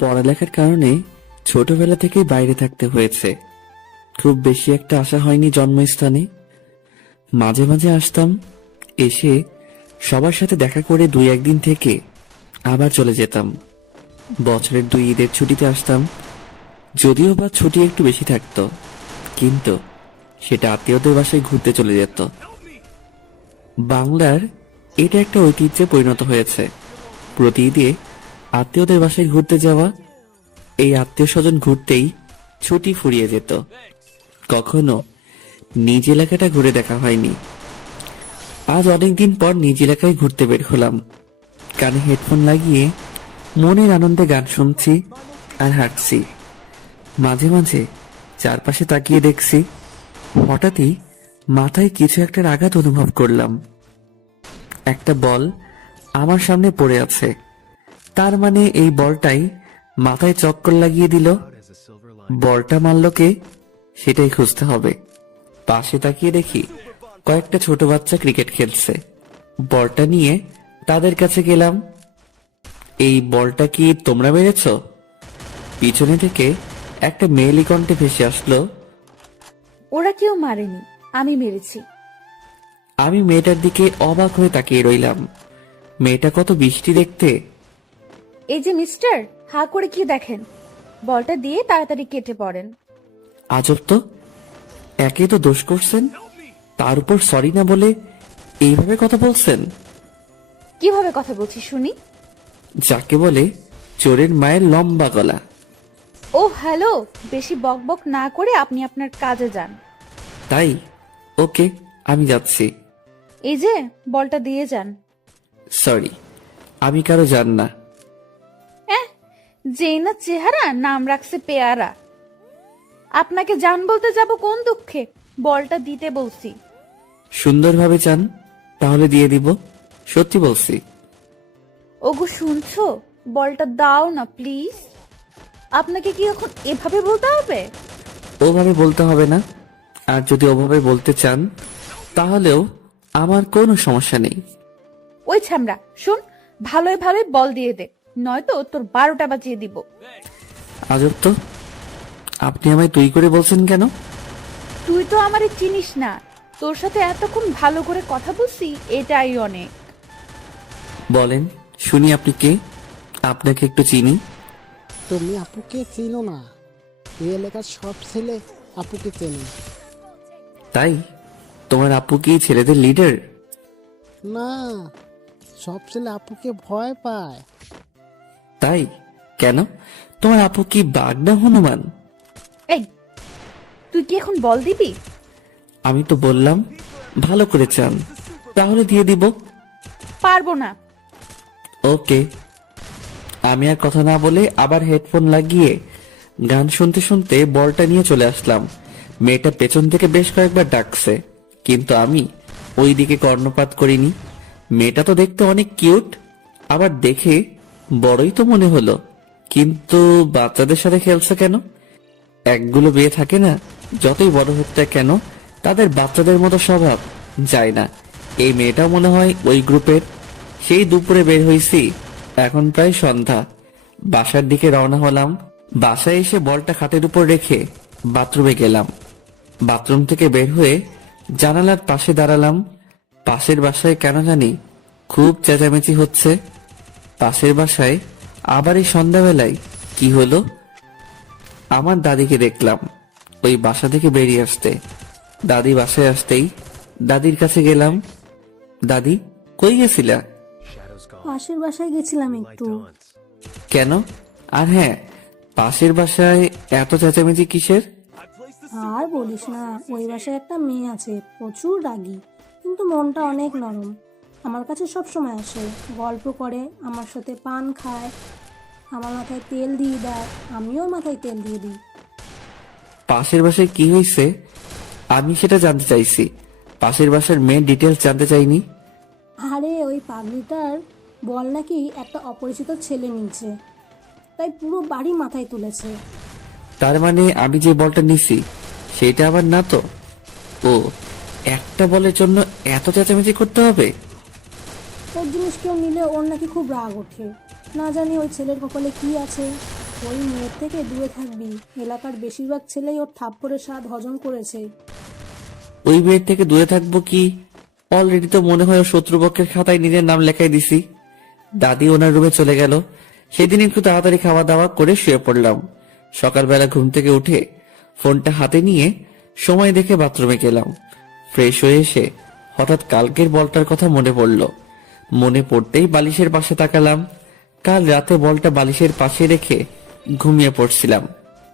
পড়ালেখার কারণে ছোটবেলা থেকেই বাইরে থাকতে হয়েছে। খুব বেশি একটা আসা হয়নি জন্মস্থানে। মাঝে মাঝে আসতাম, এসে সবার সাথে দেখা করে 2-1 দিন থেকে আবার চলে যেতাম। বছরের 2 ঈদের ছুটিতে আসতাম, যদিও বা ছুটি একটু বেশি থাকতো, কিন্তু সেটা আত্মীয়দের বাসায় ঘুরতে চলে যেত। বাংলার এটা একটা ঐতিহ্যে পরিণত হয়েছে, প্রতি ঈদে আত্মীয়দের বাসায় ঘুরতে যাওয়া। এই আত্মীয় স্বজন ঘুরতেই ছুটি ফুরিয়ে যেত, কখনো নিজ এলাকাটা ঘুরে দেখা হয়নি। আজ অনেকদিন পর নিজ এলাকায় ঘুরতে বের হলাম। কানে হেডফোন লাগিয়ে মনের আনন্দে গান শুনছি আর হাঁটছি। মাঝে মাঝে চারপাশে তাকিয়ে দেখছি, হঠাৎই মাথায় কিছু একটার আঘাত অনুভব করলাম। একটা বল আমার সামনে পড়ে আছে, তার মানে এই বলটাই মাথায় চক্কর লাগিয়ে দিল। বলটা মারল কে, সেটাই খুঁজতে হবে। পাশে তাকিয়ে দেখি কয়েকটা ছোট বাচ্চা ক্রিকেট খেলছে। বলটা নিয়ে তাদের কাছে গেলাম। এই বলটা কি তোমরা মেরেছ? পিছনে থেকে একটা মেয়েলি কণ্ঠে ভেসে আসলো। ওরা কেউ মারেনি, আমি মেরেছি। আমি মেয়েটার দিকে অবাক হয়ে তাকিয়ে রইলাম। মেয়েটা কত বৃষ্টি দেখতে। এই যে মিস্টার, হা করে কি দেখেন? বলটা দিয়ে তাড়াতাড়ি কেটে পড়েন। আজব তো, একে তো দোষ করছেন, তার উপর সরি না বলে এইভাবে কথা বলছেন। কিভাবে কথা বলছি শুনি? যাকে বলে চোরের মায়ের লম্বা গলা। ও হ্যালো, বেশি বকবক না করে আপনি আপনার কাজে যান। তাই? ওকে, আমি যাচ্ছি। এই যে বলটা দিয়ে যান। সরি, আমি কারো জান না। যেই না চেহারা, নাম রাখছে পেয়ারা। আপনাকে জান বলতে যাব কোন দুঃখে? বলটা দিতে বলছি। সুন্দরভাবে চান, তাহলে দিয়ে দিব, সত্যি বলছি। ওগো শুনছো, বলটা দাও না প্লিজ। আপনাকে কি এখন এভাবে বলতে হবে? ওভাবে বলতে হবে না, আর যদি ওভাবে বলতে চান তাহলেও আমার কোনো সমস্যা নেই। ওই ছামড়া শুন, ভালোই ভালোই বল দিয়ে দে, নয়তো তোর 12টা বাজিয়ে দিব। আজব তো, আপনি আমায় তুই করে বলছেন কেন? তুই তো আমারে চিনিস না, তোর সাথে এতক্ষণ ভালো করে কথা বলছি, এটাই অনেক। বলেন শুনি, আপনি কে? আপনাকে একটু চিনি। তুমি আপুকে চিনো না? এই এলাকার সব ছেলে আপুকে চেনে। তাই? তোমার আপু কি ছেলেদের লিডার? না, সব ছেলে আপুকে ভয় পায়। তাই? কেন? তোমার আপু কি বাঘ না হনুমান? এই, তুই কি এখন বল দিবি? আমি তো বললাম ভালো করে চান, তাহলে দিয়ে দিব। পারবো না। ওকে। আমি আর কথা না বলে আবার হেডফোন লাগিয়ে গান শুনতে শুনতে বলটা নিয়ে চলে আসলাম। মেয়েটা পেছন থেকে বেশ কয়েকবার ডাকছে, কিন্তু আমি ওই দিকে কর্ণপাত করিনি। মেয়েটা তো দেখতে অনেক কিউট, আবার দেখে বড়ই তো মনে হলো, কিন্তু বাচ্চাদের সাথে খেলছে কেন? একগুলো বিয়ে থাকে না, যতই বড় হোক না কেন তাদের বাচ্চাদের মতো স্বভাব যায় না। এই মেয়েটাও মনে হয় ওই গ্রুপের। সেই দুপুরে বের হইছি, এখন প্রায় সন্ধ্যা। বাসার দিকে রওনা হলাম। বাসায় এসে বলটা খাটের উপর রেখে বাথরুমে গেলাম। বাথরুম থেকে বের হয়ে জানালার পাশে দাঁড়ালাম। পাশের বাসায় কেন জানি খুব চেঁচামেচি হচ্ছে। পাশের বাসায় আবার এই সন্ধ্যাবেলায় কি হলো? আমার দাদিকে দেখলাম ওই বাসা থেকে বেরিয়ে আসতে। দাদি বাসায় আসতেই দাদির কাছে গেলাম। দাদি, কই গেছিলা? পাশের বাসায় গেছিলাম একটু। কেন? আর হ্যাঁ, পাশের বাসায় এত চেঁচামেচি কিসের? আর বলিস না, ওই বাসায় একটা মেয়ে আছে, প্রচুর রাগী, কিন্তু মনটা অনেক নরম। আমার কাছে সব সময় আসে, গল্প করে, আমার সাথে পান খায়, আমার মাথায় তেল দিয়ে দেয়, আমিও মাথায় তেল দিয়ে দিই। পাশের বাসায় কি হয়েছে আমি সেটা জানতে চাইছি, পাশের বাসার মেয়ের ডিটেলস জানতে চাইনি। আরে ওই পাগলিটার বল নাকি একটা অপরিচিত ছেলে নিয়েছে, তাই পুরো বাড়ি মাথায় তুলেছে। তার মানে আমি যে বলটা নিছি সেটা আবার না তো? ও, একটা বলের জন্য এত চেঁচামেচি করতে হবে? ওর জিনিস কেউ নিলে ওর নাকি খুব রাগ ওঠে। না জানি ওই ছেলের কপালে কি আছে। ওই মেয়ের থেকে দূরে থাকবি। এলাকার বেশিরভাগ ছেলেই ওর থাপ্পড়ের স্বাদ হজম করেছে। ওই মেয়ের থেকে দূরে থাকবো কি? অলরেডি তো মনে হয় ও শত্রুপক্ষের খাতায় নিজের নাম লেখাই দিছি। দাদি ওনার রুমে চলে গেল। সেদিন একটু তাড়াতাড়ি খাওয়া দাওয়া করে শুয়ে পড়লাম। সকালবেলা ঘুম থেকে উঠে ফোনটা হাতে নিয়ে সময় দেখে বাথরুমে গেলাম। ফ্রেশ হয়ে এসে হঠাৎ কালকের বলটার কথা মনে পড়ল। মনে পড়তেই বালিশের পাশে তাকালাম। কাল রাতে বলটা বালিশের পাশে রেখে ঘুমিয়ে পড়ছিলাম,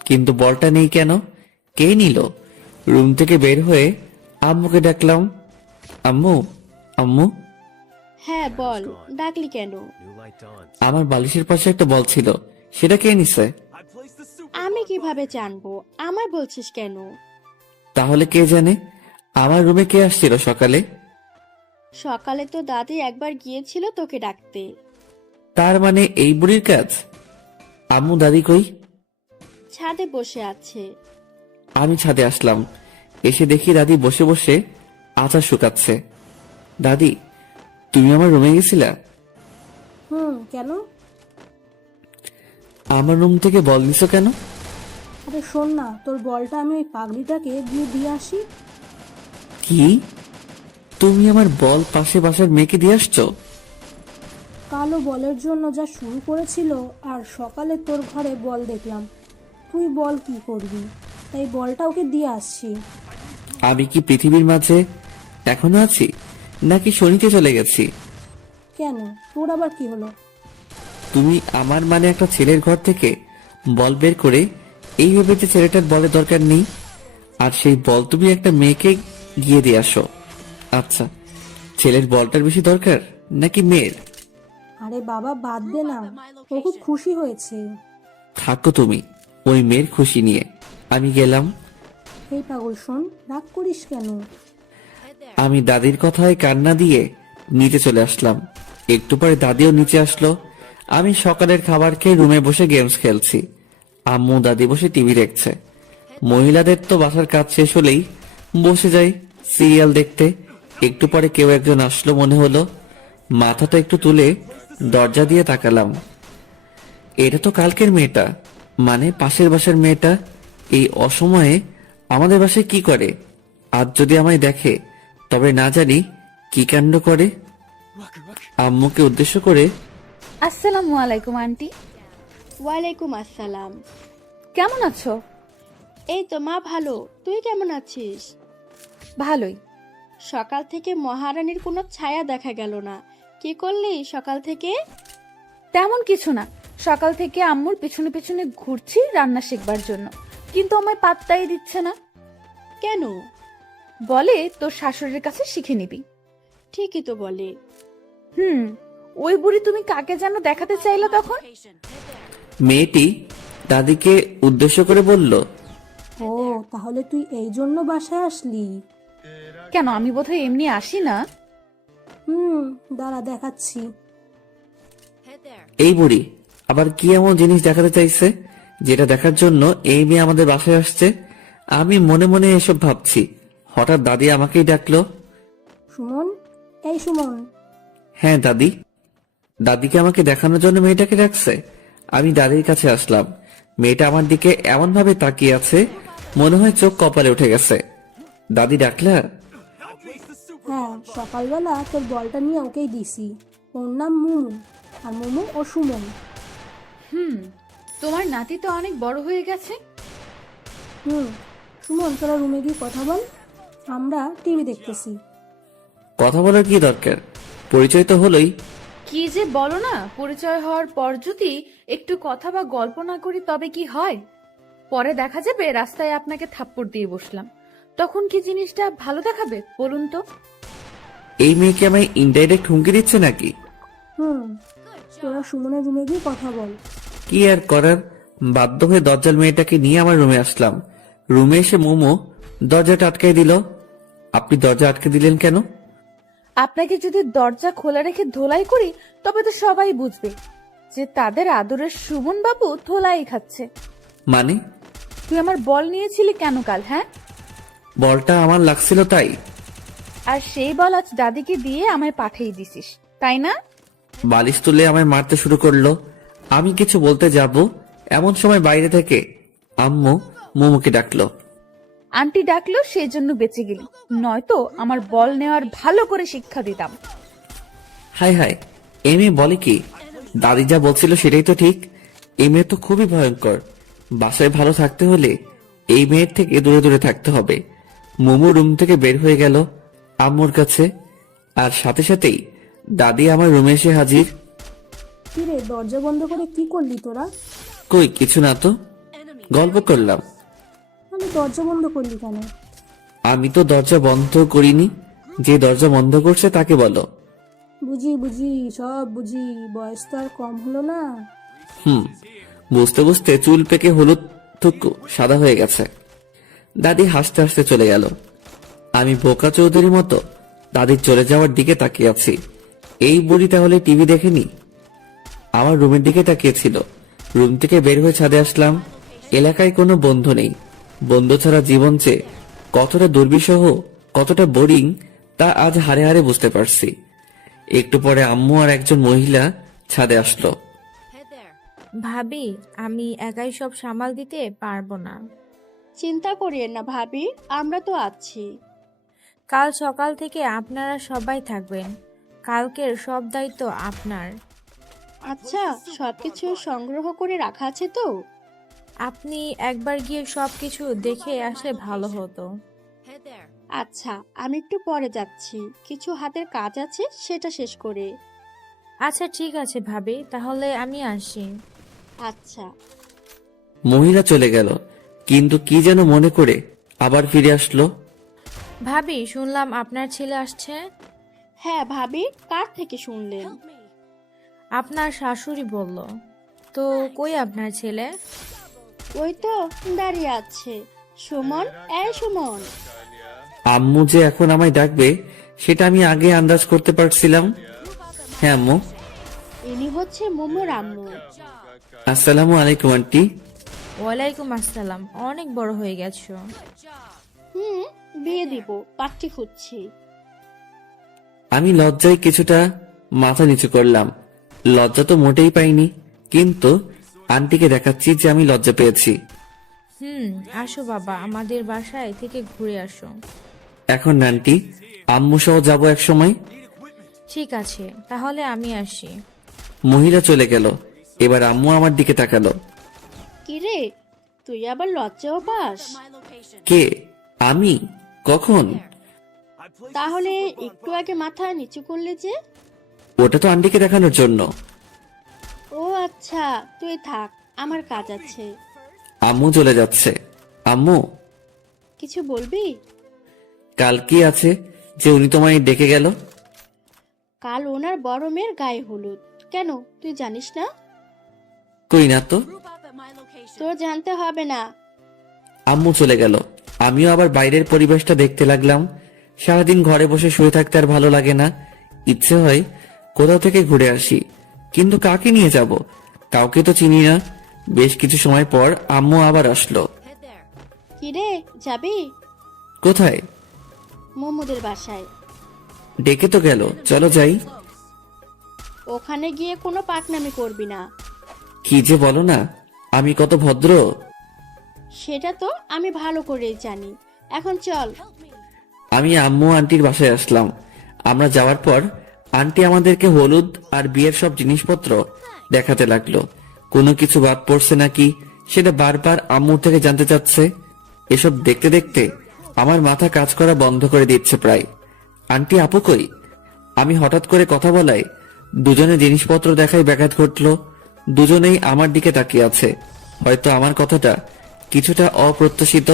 কিন্তু বলটা নেই কেন? কে নিল? রুম থেকে বের হয়ে আম্মুকে ডাকলাম, আম্মু আম্মু। হ্যাঁ বল, ডাকলি কেন? আমার বালিশের পাশে একটা বল ছিল, সেটা কে নিছে? আমি কিভাবে জানবো? আমায় বলছিস কেন? তাহলে কে জানে? আমার রুমে কে আসছিল সকালে? সকালে তো দাদি একবার গিয়েছিল তোকে ডাকতে। তার মানে এই বুড়ির কাজ? আম্মু দাদি কই? ছাদে বসে আছে। আমি ছাদে আসলাম। এসে দেখি দাদি বসে বসে আচার শুকাচ্ছে। দাদি, তুমি আমার রুমে গেছিলা? কেন? আমার রুম থেকে বল নিছো কেন? আরে শোন না, তোর বলটা আমি ওই পাগলিটাকে গিয়ে দিয়ে আসি। কি? তুমি আমার বল পাশে বাসার মেয়েকে দিয়ে আসছো? কালো বলের জন্য যা শুরু করেছিল, আর সকালে তোর ঘরে বল দেখলাম। তুই বল কি করবি, তাই বলটা ওকে দিয়ে আসছি। আমি কি পৃথিবীর মাঝে এখনো আছি, নাকি শনিতে চলে গেছি? কেন, তোর আবার কি হলো? তুমি আমার মানে একটা ছেলের ঘর থেকে বল বের করে এই ভেবে যে ছেলেটার বলের দরকার নেই, আর সেই বল তুমি একটা মেয়েকে গিয়ে দিয়ে আসো। আচ্ছা, ছেলের বলটার বেশি দরকার নাকি মেয়ের? আরে বাবা বাদ দে না, ও খুব খুশি হয়েছে। থাকো তুমি ওই মেয়ের খুশি নিয়ে। আমি গেলাম। এই পাগল শোন, রাগ করিস কেন? আমি দাদির কথায় কান্না দিয়ে নিচে চলে আসলাম। একটু পরে দাদিও নিচে আসলো। আমি সকালের খাবার খেয়ে রুমে বসে গেমস খেলছি। আম্মু দাদি বসে টিভি দেখছে। মহিলাদের তো বাসার কাজ শেষ হলেই বসে যায় সিরিয়াল দেখতে। একটু পরে কেউ একজন আসলো মনে হলো। মাথাটা একটু তুলে দরজা দিয়ে তাকালাম। এটা তো কালকের মেয়েটা, মানে পাশের বাসার মেয়েটা। এই অসময়ে আমাদের বাসায় কি করে? আজ যদি আমায় দেখে তবে না জানি কি কাণ্ড করে। আম্মুকে উদ্দেশ্য করে, আসসালামু আলাইকুম আন্টি। ওয়ালাইকুম আসসালাম। কেমন আছো? এই তো মা ভালো, তুই কেমন আছিস? ভালোই। সকাল থেকে মহারানীর কোনো ছায়া দেখা গেল না। কি করলি সকাল থেকে? তেমন কিছু না, সকাল থেকে আম্মুর পিছনে পিছনে ঘুরছি রান্না শিখবার জন্য, কিন্তু আমায় পাত্তাই দিচ্ছে না। কেন? বলে তোর শাশুড়ির কাছে শিখে নিবি। ঠিকই তো বলে। ওই বুড়ি তুমি কাকে যেন দেখাতে চাইলে তখন? মেয়েটি দাদিকে উদ্দেশ্য করে বলল, ও তাহলে তুই এই জন্য বাসায় আসলি? কেন, আমি বোধহয় এমনি আসি না। দাঁড়া দেখাচ্ছি। এই বুড়ি আবার কি এমন জিনিস দেখাতে চাইছে যেটা দেখার জন্য এই মেয়ে আমাদের বাসায় আসছে? আমি মনে মনে এসব ভাবছি, হঠাৎ দাদি আমাকেই ডাকলো। সুমন, এই সুমন। হ্যাঁ দাদি। দাদিকে আমাকে দেখানোর জন্য মেয়েটাকে ডাকছে। আমি দাদির কাছে আসলাম। মেয়েটা আমার দিকে এমন ভাবে তাকিয়ে আছে, মনে হয় চোখ কপালে উঠে গেছে। দাদি ডাকলা? হ্যাঁ, সকালবেলা তোর বলটা নিয়ে ওকেই দিছি। ওর নাম মুমু, আর মুমু ও সুমন। তোমার নাতি তো অনেক বড় হয়ে গেছে। সুমন, তোরা রুমে গিয়ে কথা বল, আমরা টিভি দেখতেছি। কথা বলার কি দরকার? পরিচয় তো হলোই। কি যে বলো না, পরিচয় হওয়ার পর যদি একটু কথা বা গল্প না করি তবে কি হয়? পরে দেখা যাবে রাস্তায় আপনাকে থাপ্পড় দিয়ে বসলাম, তখন কি জিনিসটা ভালো দেখাবে বলুন তো? এই মেয়েকে আমায় ইনডাইরেক্ট হুমকি দিচ্ছে নাকি? তোরা সুমনের রুমে গিয়ে কথা বল। কি আর করার, বাধ্য হয়ে দরজাল মেয়েটাকে নিয়ে আমার রুমে আসলাম। রুমে এসে মোমো দরজাটা আটকাই দিল। আপনি দরজা আটকে দিলেন কেন? আপনাকে যদি দরজা খোলা রেখে ধোলাই করি তবে তো সবাই বুঝবে যে তাদের আদরের সুমন বাবু ধোলাই খাচ্ছে। মানে? তুই আমার বল নিয়েছিলি কেন কাল? হ্যাঁ, বলটা আমার লাগছিল তাই। আর সেই বল আজ দাদিকে দিয়ে আমায় পাঠিয়ে দিছিস, তাই না? বালিশ তুলে আমায় মারতে শুরু করলো। আমি কিছু বলতে যাব, এমন সময় বাইরে থেকে আম্মু মোমোকে ডাকলো। আন্টি ডাকলো সেই জন্য বেঁচে গেলি, নয়তো আমার বল নেওয়ার ভালো করে শিক্ষা দিতাম। হাই হাই, এ মেয়ে বলে কি? দাদি যা বলছিল সেটাই তো ঠিক। এই মেয়ে তো খুবই ভয়ঙ্কর। বাসায় ভালো থাকতে হলে এই মেয়ের থেকে দূরে দূরে থাকতে হবে। মোমো রুম থেকে বের হয়ে গেল আম্মুর কাছে, আর সাথে সাথেই দাদি আমার রুমে এসে হাজির। কিরে, দরজা বন্ধ করে কি করলি তোরা? কই কিছু না তো, গল্প করলাম। আমি দরজা বন্ধ করলি কেন? আমি তো দরজা বন্ধ করিনি, যে দরজা বন্ধ করছে তাকে বলো। বুঝি বুঝি, সব বুঝি, বয়স তো আর কম হলো না। বুঝতে বুঝতে চুল পেকে হলুদ থুকু সাদা হয়ে গেছে। দাদি হাসতে হাসতে চলে গেল। আমি বোকা চৌধুরীর মতো দাদির চলে যাওয়ার দিকে তাকিয়ে আছি। এই বুড়ি তাহলে টিভি দেখেনি? আমার রুমের দিকে তাকিয়েছিল। রুম থেকে বের হয়ে ছাদে আসলাম। এলাকায় কোনো বন্ধু নেই। বন্ধু ছাড়া জীবন যে কতটা দুর্বিষহ, কতটা বোরিং, তা আজ হাড়ে হাড়ে বুঝতে পারছি। একটু পরে আম্মু আর একজন মহিলা ছাদে আসলো। ভাবি, আমি একাই সব সামাল দিতে পারবো না। চিন্তা করিয়েন না ভাবি, আমরা তো আছি। কাল সকাল থেকে আপনারা সবাই থাকবেন। কালকের সব দায়িত্ব আপনার। আচ্ছা, সবকিছু সংগ্রহ করে রাখা আছে তো? আপনি একবার গিয়ে সবকিছু দেখে আসলে ভালো হতো। আচ্ছা, আমি একটু পরে যাচ্ছি, কিছু হাতের কাজ আছে, সেটা শেষ করে। আচ্ছা ঠিক আছে ভাবি, তাহলে আমি আসি। আচ্ছা। মহিলা চলে গেল, কিন্তু কি যেন মনে করে আবার ফিরে আসলো। ভাবি, শুনলাম আপনার ছেলে আসছে। হ্যাঁ ভাবি, কার থেকে শুনলেন? আপনার শাশুড়ি বলল। তো কই আপনার ছেলে? ওই তো দাঁড়িয়ে আছে। সুমন, এই সুমন। আম্মু যে এখন আমায় ডাকবে সেটা আমি আগে আন্দাজ করতে পারছিলাম। হ্যাঁ আম্মু। ইনি হচ্ছে মোমোর আম্মু। আসসালামু আলাইকুম আন্টি। ওয়ালাইকুম আসসালাম, অনেক বড় হয়ে গেছো। বিয়ে দিব, পাত্রী খুঁজছি। আমি লজ্জায় কিছুটা মাথা নিচু করলাম। লজ্জা তো মোটেই পাইনি, কিন্তু আন্টিকে দেখাচ্ছি যে আমি লজ্জা পেয়েছি। আসো বাবা, আমাদের বাসায় থেকে ঘুরে আসো। এখন না আন্টি, আম্মু সহ যাবো এক সময়। ঠিক আছে, তাহলে আমি আসি। মহিলা চলে গেল। এবার আম্মু আমার দিকে তাকালো। কিরে, তুই আবার লজ্জাও পাস? কে? আমি? কখন? তাহলে একটু আগে মাথা নিচু করলে যে? ওটা তো আন্টিকে দেখানোর জন্য। ও আচ্ছা, তুই থাক, আমার কাজ আছে। আম্মু চলে যাচ্ছে। আম্মু, কিছু বলবি? কাল কি আছে যে উনি তোমায় ডেকে গেল? কাল ওনার বড় মেয়ের গায়ে হলুদ। কেন, তুই জানিস না? কই না তো। তোর জানতে হবে না। আম্মু চলে গেল। আমিও আবার বাইরের পরিবেশটা দেখতে লাগলাম। সারাদিন ঘরে বসে শুয়ে থাকতে আর ভালো লাগে না। ইচ্ছে হয় কোথাও থেকে ঘুরে আসি, কিন্তু কাকে নিয়ে যাব? কাউকে তো চিনি না। বেশ কিছু সময় পর আম্মু আবার আসলো। কিরে, যাবি? কোথায়? মোমোদের বাসায়। ডেকে তো গেল, চলো যাই। ওখানে গিয়ে কোনো পাকনামি করবি না। কি যে বলো না, আমি কত ভদ্র। সেটা তো আমি ভালো করেই জানি। এখন চল। আমি আম্মু আন্টির বাসায় আসলাম। আমরা যাওয়ার পর আন্টি আমাদেরকে হলুদ আর বিয়ের সব জিনিসপত্র দেখাতে লাগলো। কোনো কিছু বাদ পড়ছে নাকি সেটা বারবার আম্মুর থেকে জানতে চাচ্ছে। এসব দেখতে দেখতে আমার মাথা কাজ করা বন্ধ করে দিচ্ছে প্রায়। আন্টি আপু কই? আমি হঠাৎ করে কথা বলায় দুজনে জিনিসপত্র দেখায় ব্যাঘাত ঘটলো। দুজনেই আমার দিকে তাকিয়ে আছে। হয়তো আমার কথাটা কিছুটা অপ্রত্যাশিত।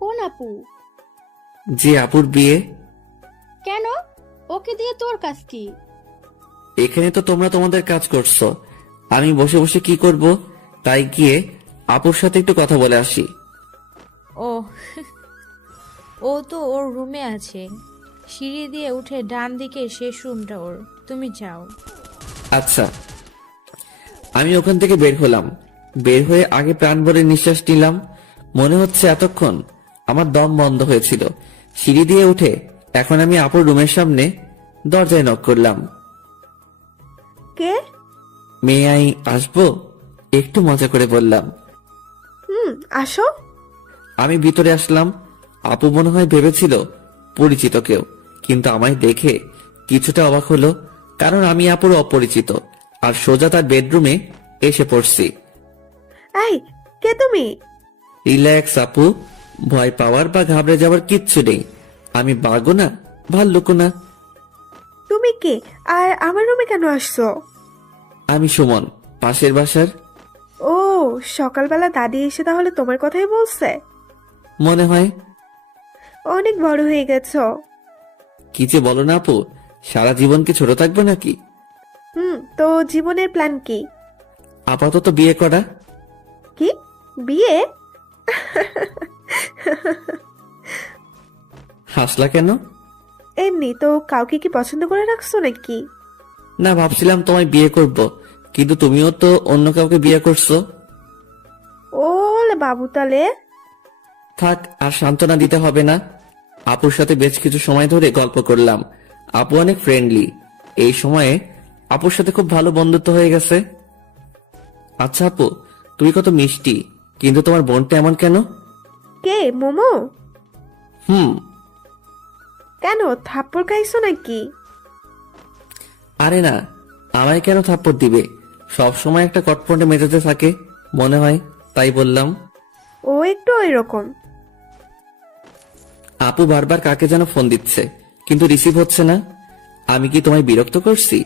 কোন আপু? যে আপুর বিয়ে। কেন? ওকে দিয়ে তোর কাজ কি? এখানে তো তোমরা তোমাদের কাজ করছো, আমি বসে বসে কি করব? তাই গিয়ে আপুর সাথে একটু কথা বলে আসি। ও ও তো ওর রুমে আছে। সিঁড়ি দিয়ে উঠে ডান দিকে শেষ রুমটা ওর, তুমি যাও। আচ্ছা। আমি ওখান থেকে বের হলাম। বের হয়ে আগে প্রাণ ভরে নিঃশ্বাস নিলাম। মনে হচ্ছে এতক্ষণ আমার দম বন্ধ হয়েছিল। সিঁড়ি দিয়ে উঠে এখন আমি আপুর রুমের সামনে দরজায় নক করলাম। কে? মেয়ে আই আসবো? একটু মজা করে বললাম। আসো। আমি ভিতরে আসলাম। আপু মনে হয় ভেবেছিল পরিচিত কেউ, কিন্তু আমায় দেখে কিছুটা অবাক হলো, কারণ আমি আপুর অপরিচিত আর সোজা তার বেডরুমে এসে পড়ছি। এই, কে তুমি? রিল্যাক্স আপু, ভয় পাওয়ার বা ঘাবড়ে যাওয়ার কিচ্ছু নেই। আমি বাঘও না, ভাল্লুকও না। তুমি কে আর আমার রুমে কেন আসছো? আমি সুমন, পাশের বাসার। ও, সকালবেলা দাদি এসে তাহলে তোমার কথাই বলছে? মনে হয়। অনেক বড় হয়ে গেছো। কি যে বলো না আপু, সারা জীবন কি ছোট থাকবে নাকি? তো জীবনের প্ল্যান কি? আপাতত বিয়ে করা। কি, বিয়ে? হাসলা কেন? এমনি তো। কাউকে কি পছন্দ করে রাখছো নাকি? না, ভাবছিলাম তোমায় বিয়ে করব, কিন্তু তুমিও তো অন্য কাউকে বিয়ে করছো। ওলে বাবু, তালে থাক, আর সান্ত্বনা দিতে হবে না। আপুর সাথে বেশ কিছু সময় ধরে গল্প করলাম। আপু অনেক ফ্রেন্ডলি। এই সময়ে আপুর সাথে খুব ভালো বন্ধুত্ব হয়ে গেছে। আচ্ছা আপু, তুমি কত মিষ্টি, কিন্তু তোমার বোনটা এমন কেন? কে, মোমো? হুম। কেন, থাপ্পড় খাইছো নাকি? আরে না, আমায় কেন থাপ্পড় দিবে? সব সময় একটা কটপটে মেজাজে থাকে মনে হয়, তাই বললাম। ও একটু ওইরকম। আপু বারবার কাকে যেন ফোন দিচ্ছে, কিন্তু রিসিভ হচ্ছে না। আমি কি তোমায় বিরক্ত করছি?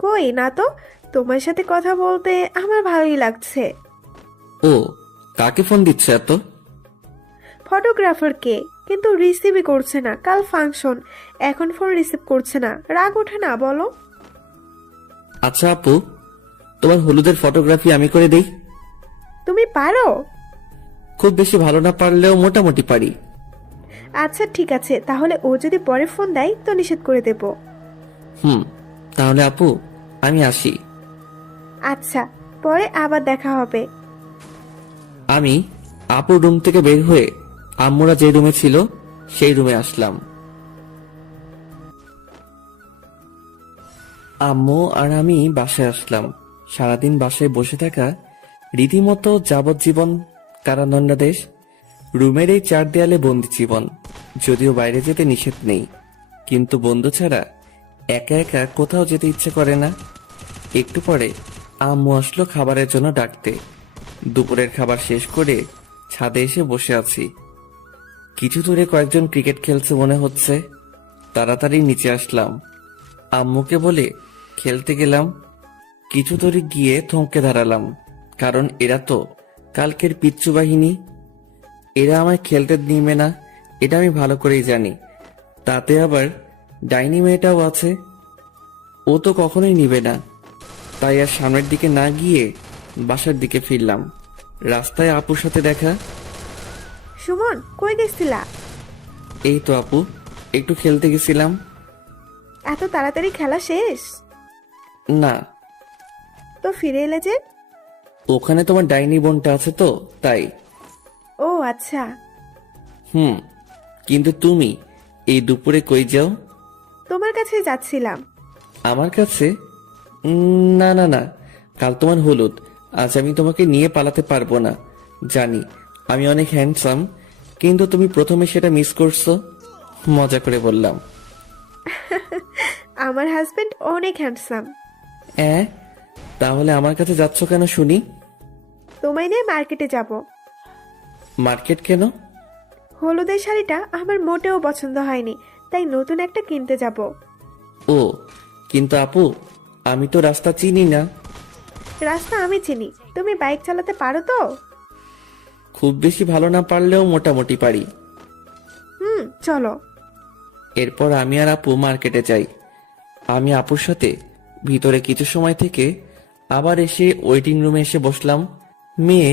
কই না তো, তোমার সাথে কথা বলতে আমার ভালোই লাগছে। ও, কাকে ফোন দিচ্ছে এত? ফটোগ্রাফারকে, কিন্তু রিসিভই করছে না। কাল ফাংশন, এখন ফোন রিসিভ করছে না। রাগ ওঠে না বলো? আচ্ছা আপু, তোমার হলুদের ফটোগ্রাফি আমি করে দেই। তুমি পারো? খুব বেশি ভালো না পারলেও মোটামুটি পারি। আচ্ছা ঠিক আছে, তাহলে ও যদি পরে ফোন দেয় তো নিষেধ করে দেব। তাহলে আপু আমি আসি। আচ্ছা, পরে আবার দেখা হবে। আমি আপুর রুম থেকে বের হয়ে আম্মুরা যে রুমে ছিল সেই রুমে আসলাম। আম্মু আর আমি বাসায় আসলাম। সারাদিন বাসায় বসে থাকা রীতিমতো যাবজ্জীবন কারাদণ্ডাদেশ। রুমের এই 4 দেয়ালে বন্দি জীবন। যদিও বাইরে যেতে নিষেধ নেই, কিন্তু বন্ধু ছাড়া একা একা কোথাও যেতে ইচ্ছে করে না। একটু পরে আম্মু আসলো খাবারের জন্য ডাকতে। দুপুরের খাবার শেষ করে ছাদে এসে বসে আছি। কিছু দূরে কয়েকজন ক্রিকেট খেলছে মনে হচ্ছে। তাড়াতাড়ি নিচে আসলাম। আম্মুকে বলে খেলতে গেলাম। কিছু দূরে গিয়ে থমকে দাঁড়ালাম, কারণ এরা তো কালকের পিচ্চু বাহিনী। এরা আমায় খেলতে নিবে না, এটা আমি ভালো করেই জানি। তাতে আবার ডাইনি মেয়েটাও আছে, ও তো কখনোই নিবে না। তাই আর সামনের দিকে না গিয়ে বাসার দিকে ফিরলাম। রাস্তায় আপুর সাথে দেখা। সুমন, কই গেছিলা? এই তো আপু, একটু খেলতে গেছিলাম। এত তাড়াতাড়ি খেলা শেষ? না, তো ফিরে এলে যে? ওখানে তোমার ডাইনি বোনটা আছে তো, তাই। ও আচ্ছা। কিন্তু তুমি এই দুপুরে কই যাও? তোমার কাছে যাচ্ছিলাম। আমার কাছে? না না না, কাল তোমার হলুদ, আজ আমি তোমাকে নিয়ে পালাতে পারবো না। জানি আমি অনেক হ্যান্ডসাম, কিন্তু তুমি প্রথমে সেটা মিস করছো। মজা করে বললাম। আমার হাজবেন্ড অনেক হ্যান্ডসাম। তাহলে আমার কাছে যাচ্ছ কেন শুনি? তোমায় নিয়ে মার্কেটে যাব। মার্কেট কেন? হলুদের শাড়িটা আমার মোটেও পছন্দ হয়নি, তাই নতুন একটা কিনতে যাব। ও, কিন্তু আপু আমি তো রাস্তা চিনি না। রাস্তা আমি চিনি। তুমি বাইক চালাতে পারো তো? খুব বেশি ভালো না পারলেও মোটামুটি পারি। চলো। এরপর আমি আর আপু মার্কেটে যাই। আমি আপুর সাথে ভিতরে কিছু সময় থেকে আবার এসে ওয়েটিং রুমে এসে বসলাম। মেয়ে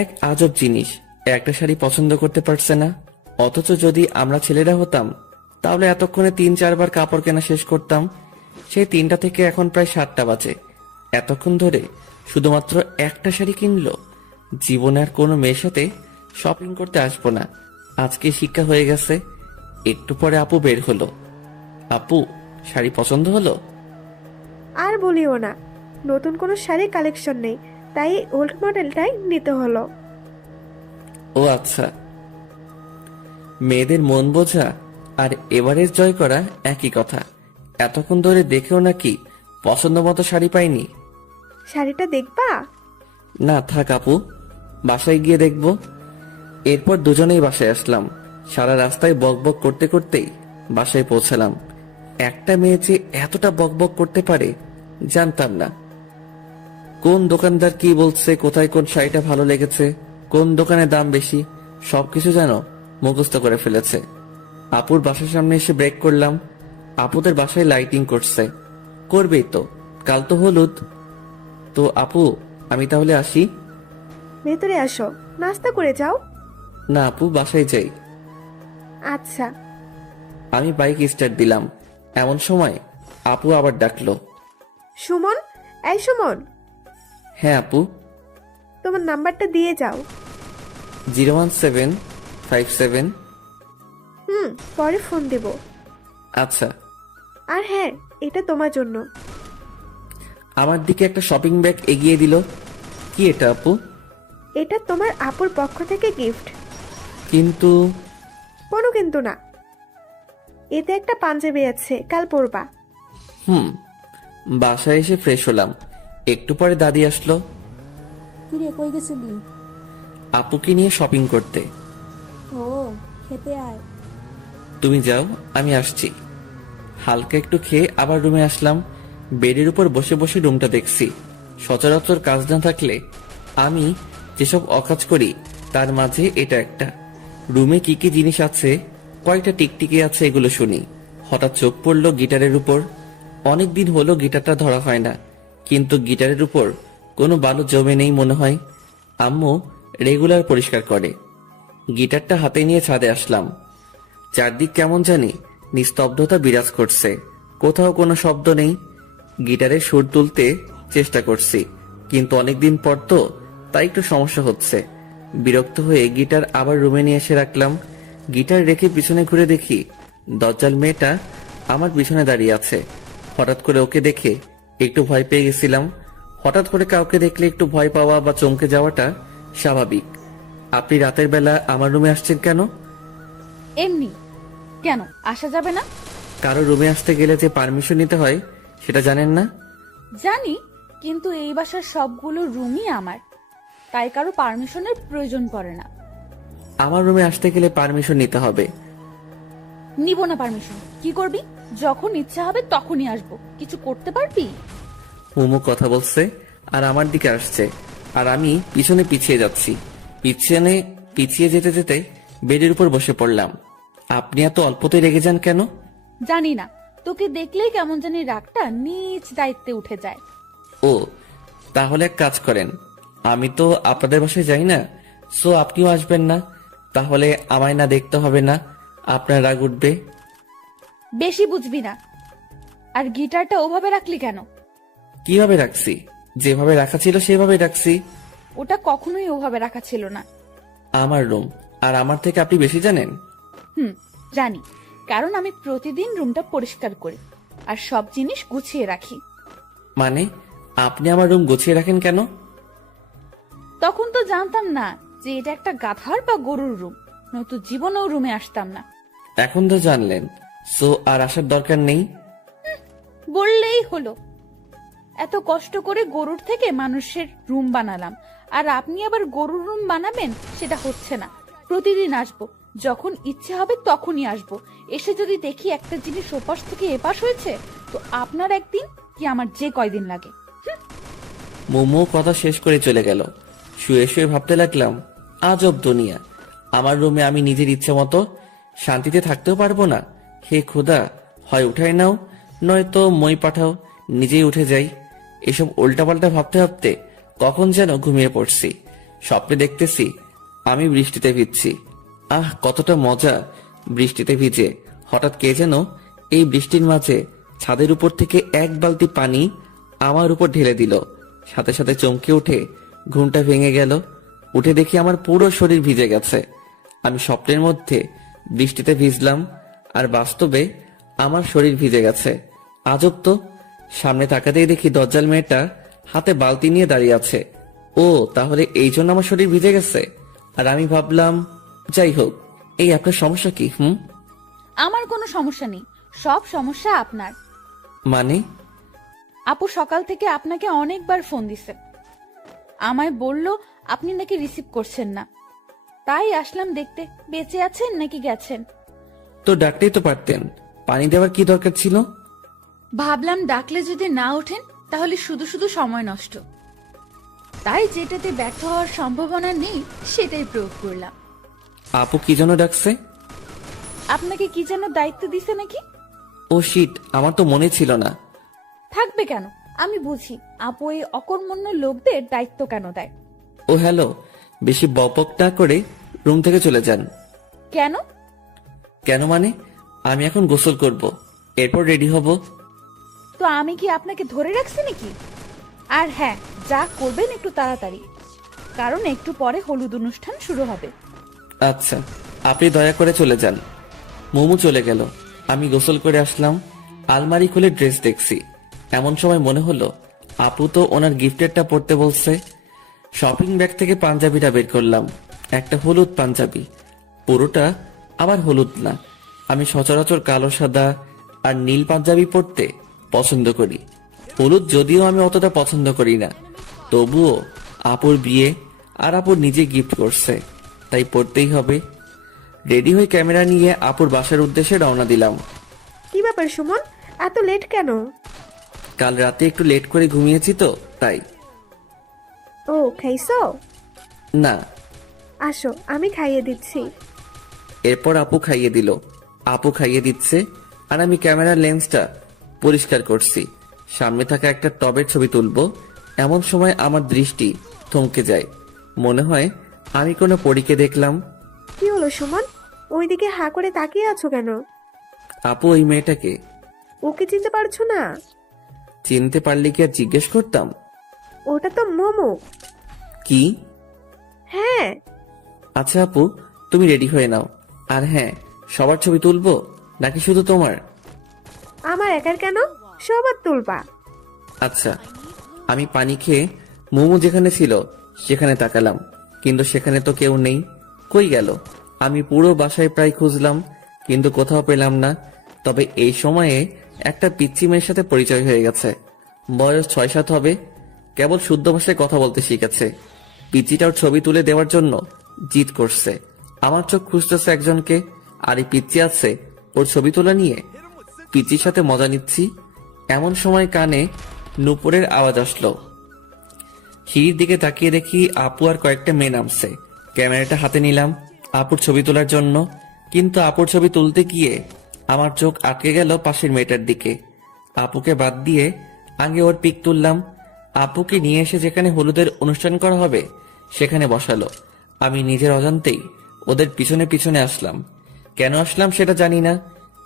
এক আজব জিনিস, একটা শাড়ি পছন্দ করতে পারছে না। অথচ যদি আমরা ছেলেরা হতাম তাহলে এতক্ষণে 3-4 বার কাপড় কেনা শেষ করতাম। সেই 3টা থেকে এখন প্রায় 7টা বাজে। এতক্ষণ ধরে শুধুমাত্র একটা শাড়ি কিনলো। জীবনে আর কোনো মেয়ের সাথে শপিং করতে আসবো না, আজকে শিক্ষা হয়ে গেছে। একটু পরে আপু বের হলো। আপু, শাড়ি পছন্দ হলো? আর বলিও না, নতুন কোনো শাড়ি কালেকশন নেই। তাই ওল্ড মডেলটাই নিতে হলো। ও আচ্ছা, মেয়েদের মন বোঝা আর এভারেজ জয় করা একই কথা। এতক্ষণ ধরে দেখেও নাকি পছন্দ মতো শাড়ি পাইনি? শাড়িটা দেখবা? না থাক আপু, বাসায় গিয়ে দেখব। এরপর দুজনেই বাসায় আসলাম। সারা রাস্তায় বকবক করতে করতেই বাসায় পৌঁছালাম। একটা মেয়ে যে এতটা বকবক করতে পারে জানতাম না। কোন দোকানদার কি বলছে, কোথায় কোন শাড়িটা ভালো লেগেছে, কোন দোকানে দাম বেশি, সবকিছু যেন মুখস্থ করে ফেলেছে। আপুর বাসার সামনে এসে ব্রেক করলাম। আপুদের বাসায় লাইটিং করছে, করবেই তো, কাল তো হলুদ। তো আপু, আমি তাহলে আসি? ভেতরে আসো, নাস্তা করে যাও। না আপু, বাসায় যাই। আচ্ছা। আমি বাইক স্টার্ট দিলাম, এমন সময় আপু আবার ডাকলো। সুমন, এই সুমন, হ্যাঁ আপু। তোমার নাম্বারটা দিয়ে যাও। 01757। পরে ফোন দেব। আচ্ছা। আর হ্যাঁ, এটা তোমার জন্য। আমার দিকে একটা শপিং ব্যাগ এগিয়ে দিল। কি এটা আপু? এটা তোমার আপুর পক্ষ থেকে গিফট। কিন্তু কোনো কিন্তু না, এতে একটা পাঞ্জাবি আছে, কাল পরবা। বাসায় এসে ফ্রেশ হলাম। একটু পরে দাদি আসলো। কিরে কই গেছিলি? আপুকে নিয়ে শপিং করতে। ও, খেতে আয়। তুমি যাও, আমি আসছি। হালকা একটু খেয়ে আবার রুমে আসলাম। বেডের উপর বসে বসে রুমটা দেখছি। সচরাচর কাজ না থাকলে আমি যেসব অকাজ করি তার মাঝে এটা একটা। রুমে কি কি জিনিস আছে, কয়টা টিকটিকি আছে, এগুলো শুনি। হঠাৎ চোখ পড়লো গিটারের উপর। অনেকদিন হলো গিটারটা ধরা হয় না, কিন্তু গিটারের উপর কোনো বালু জমে নেই মনে হয়। আম্মু রেগুলার পরিষ্কার করে। গিটারটা হাতে নিয়ে ছাদে আসলাম। চারদিক কেমন জানি নিস্তব্ধতা বিরাজ করছে, কোথাও কোনো শব্দ নেই। গিটারের সুর তুলতে চেষ্টা করছি, কিন্তু অনেকদিন পর তো, তাই একটু সমস্যা হচ্ছে। বিরক্ত হয়ে গিটার আবার রুমে নিয়ে এসে রাখলাম। গিটার রেখে পিছনে ঘুরে দেখি দজ্জাল মেয়েটা আমার পিছনে দাঁড়িয়ে আছে। হঠাৎ করে ওকে দেখে একটু ভয় পেয়ে গেছিলাম। হঠাৎ করে কাউকে দেখলে একটু ভয় পাওয়া বা চমকে যাওয়াটা স্বাভাবিক। আপনি রাতের বেলা আমার রুমে আসছেন কেন? এমনি। কেন আসা যাবে না? কারো রুমে আসতে গেলে যে পারমিশন নিতে হয় সেটা জানেন না? জানি, কিন্তু এই বাসার সবগুলো রুমই আমার, তাই কারো পারমিশনের প্রয়োজন পড়ে না। আমার রুমে আসতে গেলে পারমিশন নিতে হবে। নিব না পারমিশন। কি করবি? যখন ইচ্ছা হবে তখনই আসবো। কিছু করতে পারবি? মোমো কথা বলছে আর আমার দিকে আসছে, আর আমি পিছনে পিছিয়ে যাচ্ছি। পিছিয়ে যেতে যেতে বেডের উপর বসে পড়লাম। আপনি এত অল্পতে রেগে যান কেন? জানি না, তোকে দেখলেই কেমন জানি রাগটা নিজ দায়িত্বে উঠে যায়। ও, তাহলে এক কাজ করেন, আমি তো আপনাদের বাসায় যাই না, সো আপনিও আসবেন না। তাহলে আমায় না দেখতে হবে না, আপনার রাগ উঠবে। বেশি বুঝবি না। আর গিটারটা ওভাবে রাখলি কেন? কিভাবে রাখছি? যেভাবে রাখা ছিল সেভাবে রাখছি। ওটা কখনোই ওভাবে রাখা ছিল না। আমার রুম, আর আমার থেকে আপনি বেশি জানেন। জানি, কারণ আমি প্রতিদিন রুমটা পরিষ্কার করি আর সব জিনিস গুছিয়ে রাখি। মানে আপনি আমার রুম গুছিয়ে রাখেন কেন? তখন তো জানতাম না যে এটা একটা গাধার বা গরুর রুম, নয়তো জীবনেও রুমে আসতাম না। এখন তো জানলেন, সো আর আসার দরকার নেই। বললেই হলো। এত কষ্ট করে গরুর থেকে মানুষের রুম বানালাম, আর আপনি আবার গরুর রুম বানাবেন? সেটা হচ্ছে না। প্রতিদিন আসবো, যখন ইচ্ছে হবে তখনই আসবো। এসে যদি দেখি একটা জিনিস ওপাশ থেকে এপাশ হয়েছে, তো আপনার একদিন কি আমার যে কয়দিন লাগে। মোমো কথা শেষ করে চলে গেল। শুয়ে শুয়ে ভাবতে লাগলাম, আজব দুনিয়া। আমার রুমে আমি নিজের ইচ্ছে মতো শান্তিতে থাকতেও পারবো না। হে খোদা, হয় উঠাই নাও, নয়তো মই পাঠাও, নিজেই উঠে যাই। এসব উল্টাপাল্টা ভাবতে ভাবতে কখন যেন ঘুমিয়ে পড়ছি। স্বপ্নে দেখতেছি আমি বৃষ্টিতে ভিজছি। আহ, কতটা মজা বৃষ্টিতে ভিজে। হঠাৎ কে যেন এই বৃষ্টির মাঝে ছাদের উপর থেকে এক বালতি পানি আমার উপর ঢেলে দিল। সাথে সাথে চমকে উঠে ঘুমটা ভেঙে গেল। উঠে দেখি আমার পুরো শরীর ভিজে গেছে। আমি স্বপ্নের মধ্যে বৃষ্টিতে ভিজলাম, আর বাস্তবে আমার শরীর ভিজে গেছে। আজব তো। সামনে তাকাতেই দেখি দজ্জাল মেয়েটা হাতে বালতি নিয়ে দাঁড়িয়ে আছে। ও তাহলে এই জন্য আমার শরীর ভিজে গেছে। আর আমি ভাবলাম, যাই হোক, এই আপনার সমস্যা কি? আমার কোনো সমস্যা নেই, সব সমস্যা আপনার। মানে? আপু সকাল থেকে আপনাকে অনেকবার ফোন দিছে, আমায় বলল আপনি নাকি রিসিভ করছেন না, তাই আসলাম দেখতে বেঁচে আছেন নাকি গেছেন। তো ডাকতেই তো পারতেন, পানি দেওয়ার কি দরকার ছিল? ভাবলাম ডাকলে যদি না ওঠেন তাহলে শুধু শুধু সময় নষ্ট, তাই যেটাতে ব্যর্থ হওয়ার সম্ভাবনা নেই সেটাই প্রয়োগ করলাম। আপু কি জন্য ডাকছে? আপনাকে কি যেন দায়িত্ব দিছে নাকি? ও শিট, আমার তো মনে ছিল না। থাকবে কেন, আমি বুঝি আপু এই অকর্মণ্য লোকদের দায়িত্ব কেন দেয়। ও হ্যালো, বেশি বকবক না করে রুম থেকে চলে যান। কেন? কেন মানে, আমি এখন গোসল করব, এরপর রেডি হব। তো আমি কি আপনাকে ধরে রাখছি নাকি? আর হ্যাঁ, যা করবেন একটু তাড়াতাড়ি, কারণ একটু পরে হলুদ অনুষ্ঠান শুরু হবে। আচ্ছা, আপনি দয়া করে চলে যান। মোমো চলে গেল, আমি গোসল করে আসলাম। আলমারি খুলে ড্রেস দেখছি, এমন সময় মনে হলো আপু তো ওনার গিফটেরটা পরতে বলছে। শপিং ব্যাগ থেকে পাঞ্জাবিটা বের করলাম, একটা হলুদ পাঞ্জাবি, পুরোটা আবার হলুদ না। আমি সচরাচর কালো, সাদা আর নীল পাঞ্জাবি পরতে পছন্দ করি। হলুদ যদিও আমি অতটা পছন্দ করি না, তবুও আপুর বিয়ে আর আপুর নিজে গিফট করছে, তাই পড়তেই হবে। রেডি হয়ে ক্যামেরা নিয়ে আপুর বাসার উদ্দেশ্যে রওনা দিলাম। কি ব্যাপার সুমন, এত লেট কেন? কাল রাতে একটু লেট করে ঘুমিয়েছি তো তাই। ও খাইছো? না। আসো আমি খাইয়ে দিচ্ছি। এরপর আপু খাইয়ে দিল। আপু খাইয়ে দিচ্ছে আর আমি ক্যামেরার লেন্সটা পরিষ্কার করছি, সামনে থাকা একটা টবের ছবি তুলবো। এমন সময় আমার দৃষ্টি থমকে যায়, মনে হয় আমি কোনো পরীকে দেখলাম। কি হলো সুমন, ওইদিকে হা করে তাকিয়ে আছো কেন? আপু ওই মেয়েটাকে ওকে চিনতে পারছো না? চিনতে পারলে কি আর জিজ্ঞেস করতাম? ওটা তো মোমো। কি? হ্যাঁ। আচ্ছা আপু, তুমি রেডি হয়ে নাও। আর হ্যাঁ, সবার ছবি তুলবো নাকি শুধু তোমার? আমার একার কেন, সবার তুলবা। আচ্ছা। আমি পানি খেয়ে মোমো যেখানে ছিল সেখানে তাকালাম, কিন্তু সেখানে তো কেউ নেই। কই গেল? আমি পুরো বাসায় প্রায় খুঁজলাম, কিন্তু কোথাও পেলাম না। তবে এই সময়ে একটা পিচ্চি মেয়ের সাথে পরিচয় হয়ে গেছে। বয়স 6-7 হবে, কেবল শুদ্ধ ভাষায় কথা বলতে শিখেছে। পিচ্চিটার ছবি তুলে দেওয়ার জন্য জিদ করছে। আমার চোখ খুঁজতেছে একজনকে, আর এই পিচ্চি আছে ওর ছবি তোলা নিয়ে। পিচ্চির সাথে মজা নিচ্ছি, এমন সময় কানে নুপুরের আওয়াজ আসলো। সিঁড়ির দিকে তাকিয়ে দেখি আপু আর কয়েকটা মেয়ে নামছে। ক্যামেরাটা হাতে নিলাম আপুর ছবি তোলার জন্য, কিন্তু আপুর ছবি তুলতে গিয়ে আমার চোখ আটকে গেল পাশের মেয়েটার দিকে। আপুকে বাদ দিয়ে আগে ওর পিক তুললাম। আপুকে নিয়ে এসে যেখানে হলুদের অনুষ্ঠান করা হবে সেখানে বসালো। আমি নিজের অজান্তেই ওদের পিছনে পিছনে আসলাম। কেন আসলাম সেটা জানি না,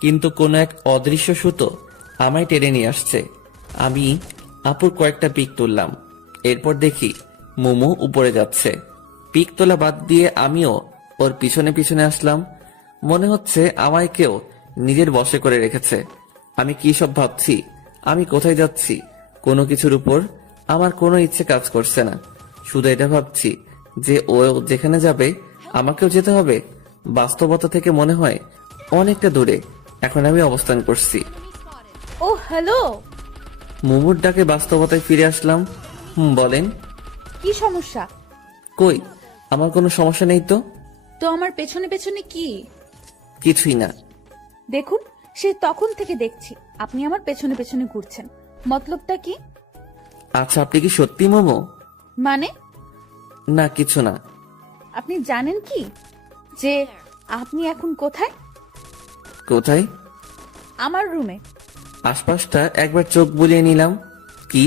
কিন্তু কোনো এক অদৃশ্য সুতো আমায় টেনে নিয়ে আসছে। আমি আপুর কয়েকটা পিক তুললাম, এরপর দেখি মোমো উপরে যাচ্ছে। পিক তোলা বাদ দিয়ে আমিও ওর পিছনে পিছনে আসলাম। মনে হচ্ছে আমায় কেউ নিজের বশে করে রেখেছে। আমি কি সব ভাবছি, আমি কোথায় যাচ্ছি, কোনো কিছুর উপর আমার কোনো ইচ্ছে কাজ করছে না। শুধু এটা ভাবছি যে ও যেখানে যাবে আমাকেও যেতে হবে। বাস্তবতা থেকে মনে হয় অনেকটা দূরে এখন আমি অবস্থান করছি। ও হ্যালো। মোমোর ডাকে বাস্তবতায় ফিরে আসলাম। বলেন। কি সমস্যা? কই, আমার কোনো সমস্যা নেই তো। তো আমার পেছনে পেছনে কি? কিছুই না। দেখুন, সে তখন থেকে দেখছি আপনি আমার পেছনে পেছনে ঘুরছেন, মতলবটা কি? আচ্ছা, আপনি কি সত্যি মোমো? মানে? না কিছু না। আপনি জানেন কি যে আপনি এখন কোথায়? কোথায়? আমার রুমে। আশপাশটা একবার চোখ বুলিয়ে নিলাম। কি?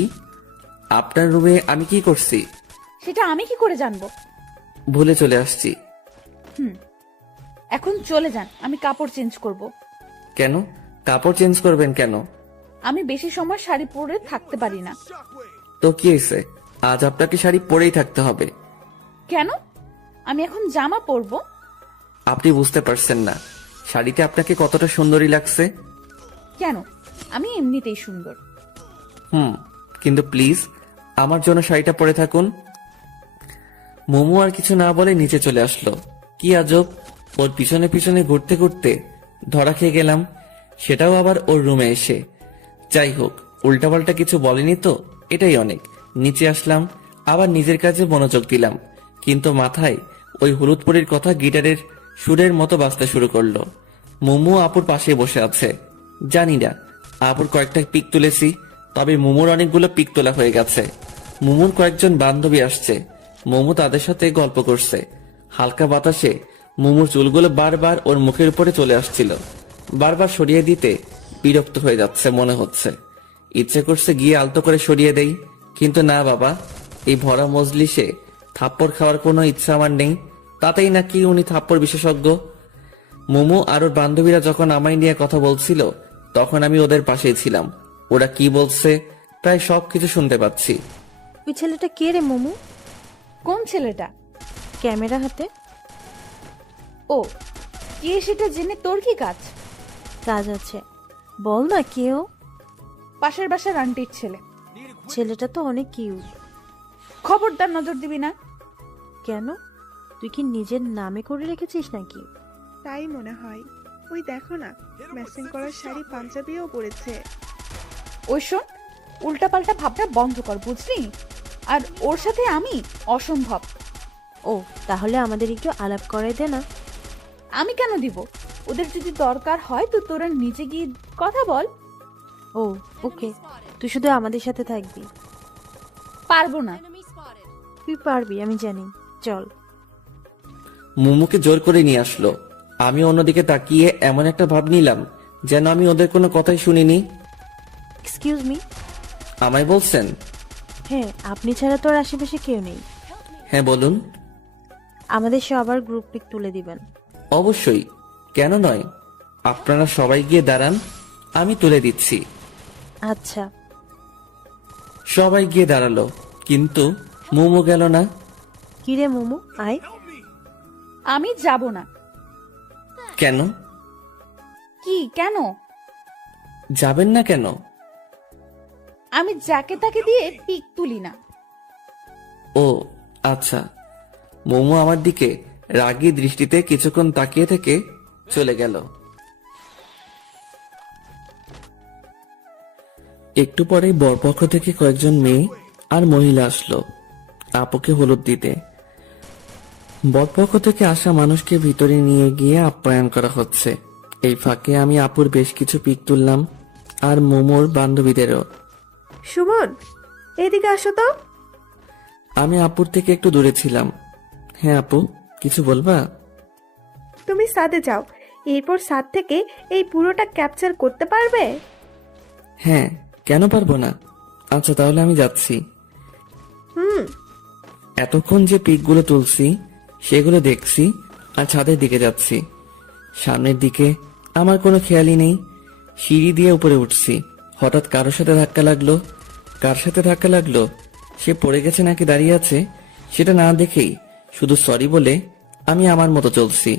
আপনার রুমে আমি কি করছি? সেটা আমি কি করে জানবো? ভুলে চলে আসছি। এখন চলে যান, আমি কাপড় চেঞ্জ করব। কেন? কাপড় চেঞ্জ করবেন কেন? আমি বেশি সময় শাড়ি পরে থাকতে পারি না। তো কি হয়েছে, আজ আপনাকে শাড়ি পরেই থাকতে হবে। কেন? আমি এখন জামা পরবো। আপনি বুঝতে পারছেন না শাড়িতে আপনাকে কতটা সুন্দরী লাগছে। কেন? আমি এমনিতেই সুন্দর। কিন্তু প্লিজ আমার জন্য শাড়িটা পরে থাকুন। মোমো আর কিছু না বলে নিচে চলে আসলো। কি আজব, ওর পিছনে পিছনে ঘুরতে ঘুরতে ধরা খেয়ে গেলাম, সেটাও আবার ওর রুমে এসে। যাই হোক, উল্টাপাল্টা কিছু বলেনি তো, এটাই অনেক। নিচে আসলাম, আবার নিজের কাজে মনোযোগ দিলাম, কিন্তু মাথায় ওই হলুদ পরীর কথা গিটারের সুরের মতো বাজতে শুরু করলো। মোমো আপুর পাশে বসে আছে। জানি না আপুর কয়েকটা পিক তুলেছি, তবে মোমোর অনেকগুলো পিক তোলা হয়ে গেছে। মোমোর কয়েকজন বান্ধবী আসছে, মোমো তাদের সাথে গল্প করছে। হালকা বাতাসে মোমোর চুলগুলো বারবার ওর মুখের উপরে চলে আসছিল। বারবার সরিয়ে দিতে বিরক্ত হয়ে যাচ্ছে মনে হচ্ছে। ইচ্ছে করছে গিয়ে আলতো করে সরিয়ে দেই, কিন্তু না বাবা, এই ভরা মজলিসে থাপ্পড় খাওয়ার কোনো ইচ্ছা আমার নেই। তাতেই নাকি উনি থাপ্পড় বিশেষজ্ঞ। মোমো আর ওর বান্ধবীরা যখন আমায় নিয়ে কথা বলছিল, তখন আমি ওদের পাশেই ছিলাম। ওরা কি বলছে প্রায় সবকিছু শুনতে পাচ্ছি। ওই ছেলেটা কে রে মোমো? কোন ছেলেটা? ক্যামেরা হাতে। ও, কে সেটা জেনে তোর কি কাজ? কাজ আছে, বল না কেউ। পাশের বাসার আন্টির ছেলে। ছেলেটা তো অনেক কিউট। খবরদার নজর দিবি না। কেন, তুই কি নিজের নামে করে রেখেছিস নাকি? তাই মনে হয়। ওই দেখো না, ম্যাচিং করার শাড়ি পাঞ্জাবিও পরেছে। ওই শোন, উল্টাপাল্টা ভাবনা বন্ধ কর, বুঝলি? আর ওর সাথে আমি অসম্ভব। ও, তাহলে আমাদের একটু আলাপ করাই দে না। আমি কেন দিব? ওদের যদি দরকার হয় তো তোরা নিচে গিয়ে কথা বল। ও ওকে, তুই শুধু আমাদের সাথে থাকবি। পারবো না। তুই পারবি, আমি জানি, চল। মোমোকে জোর করে নিয়ে আসলো। আমি অন্যদিকে তাকিয়ে এমন একটা ভাব নিলাম যেন আমি ওদের কোনো কথাই শুনিনি। Excuse me. আমায় বলছেন? হ্যাঁ, আপনি ছাড়া তো আর আশেপাশে কেউ নেই। হ্যাঁ বলুন। আমাদের সবার গ্রুপ পিক তুলে দিবেন। অবশ্যই, কেন নয়। আপনারা সবাই গিয়ে দাঁড়ান, আমি তুলে দিচ্ছি। আচ্ছা। সবাই গিয়ে দাঁড়ালো, কিন্তু মোমো গেল না। কিরে মোমো, আয়। আমি যাব না। কেন কি কেন? যাবেন না কেন? আমি যাকে তাকে দিয়ে পিক তুলি না। ও আচ্ছা। মোমো আমার দিকে রাগী দৃষ্টিতে কিছুক্ষণ তাকিয়ে থেকে চলে গেল। একটু পরেই বরপক্ষ থেকে কয়েকজন মেয়ে আর মহিলা আসলো আপুকে হলুদ দিতে। বরপক্ষ থেকে আসা মানুষকে ভিতরে নিয়ে গিয়ে আপ্যায়ন করা হচ্ছে। এই ফাঁকে আমি আপুর বেশ কিছু পিক তুললাম, আর মোমোর বান্ধবীদেরও। সুমন, এদিকে আসো তো। আমি আপুর থেকে একটু দূরে ছিলাম। হ্যাঁ আপু, কিছু বলবা? তুমি ছাদে যাও, এরপর ছাদ থেকে এই পুরোটা ক্যাপচার করতে পারবে? হ্যাঁ, কেন পারবো না। আচ্ছা তাহলে আমি যাচ্ছি। হুম। এতক্ষণ যে পিকগুলো তুলছি সেগুলো দেখছি আর ছাদের দিকে যাচ্ছি। সামনের দিকে আমার কোনো খেয়ালই নেই। সিঁড়ি দিয়ে উপরে উঠছি, হঠাৎ কারোর সাথে ধাক্কা লাগলো। কার সাথে ধাক্কা লাগলো, সে পড়ে গেছে নাকি দাঁড়িয়ে আছে, সেটা না দেখেই শুধু সরি বলে আমি আমার মতো চলছি।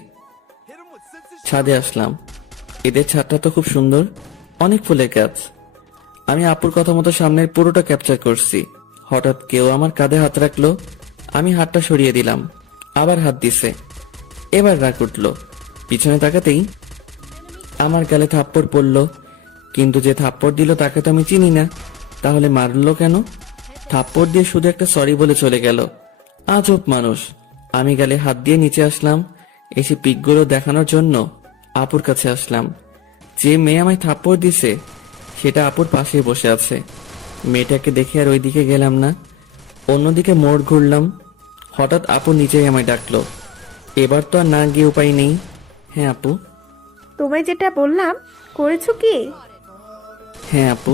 ছাদে আসলাম। এদের ছাদটা তো খুব সুন্দর, অনেক ফুলের গাছ। আমি আপুর কথা মতো সামনের পুরোটা ক্যাপচার করছি। হঠাৎ কেউ আমার কাঁধে হাত রাখলো, আমি হাতটা সরিয়ে দিলাম। আবার হাত দিছে। এবার রাগ উঠলো। পিছনে তাকাতেই আমার গালে থাপ্পড় পড়লো, কিন্তু যে থাপ্পড় দিল তাকে তো আমি চিনি না, তাহলে মারলো কেন? থাপ্পড় দিয়ে শুধু একটা সরি বলে চলে গেল। আজব মানুষ। আমি গালে হাত দিয়ে নিচে আসলাম, এসে পিকগুলো দেখানোর জন্য আপুর কাছে আসলাম। যে মেয়ে আমায় থাপ্পড় দিছে সেটা আপুর পাশে বসে আছে। মেয়েটাকে দেখে আর ওইদিকে গেলাম না, অন্যদিকে মোড় ঘুরলাম। হঠাৎ আপু নিচেই আমায় ডাকলো। এবার তো আর না গিয়ে উপায় নেই। হ্যাঁ আপু। তোমায় যেটা বললাম করেছো কি? হ্যাঁ আপু।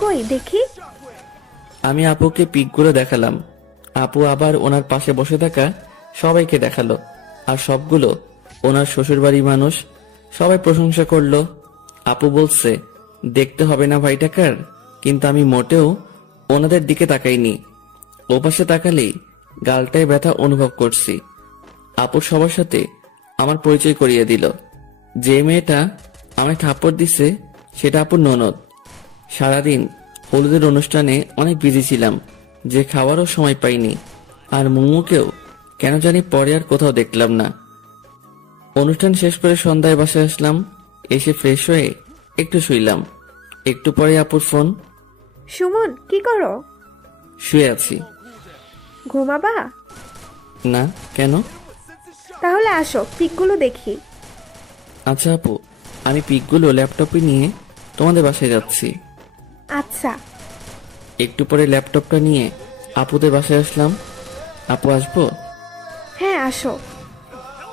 কই দেখি। আমি আপুকে পিকগুলো দেখালাম। আপু আবার ওনার পাশে বসে থাকা সবাইকে দেখালো, আর সবগুলো ওনার শ্বশুরবাড়ির মানুষ। সবাই প্রশংসা করলো। আপু বলছে দেখতে হবে না ভাইটাকার, কিন্তু আমি মোটেও ওনাদের দিকে তাকাইনি। ওপাশে তাকালেই গালটায় ব্যথা অনুভব করছি। আপুর সবার সাথে আমার পরিচয় করিয়ে দিল। যে মেয়েটা আমায় থাপ্পড় দিছে সেটা আপুর ননদ। সারাদিন হলুদের অনুষ্ঠানে অনেক বিজি ছিলাম যে খাওয়ারও সময় পাইনি। আর মোমোকেও কেন জানি পরে আর কোথাও দেখলাম না। অনুষ্ঠান শেষ করে সন্ধ্যায় বাসায় আসলাম। এসে ফ্রেশ হয়ে একটু শুইলাম। একটু পরে আপুর ফোন। সুমন কি করো? শুয়ে আছি। ঘুমাবা? না, কেন? তাহলে আসো পিকগুলো দেখি। আচ্ছা আপু, আমি পিকগুলো ল্যাপটপে নিয়ে তোমাদের বাসায় যাচ্ছি। আচ্ছা। একটু পরে ল্যাপটপটা নিয়ে আপুদের বাসায় আসলাম। আপু আসবো? হ্যাঁ আসো।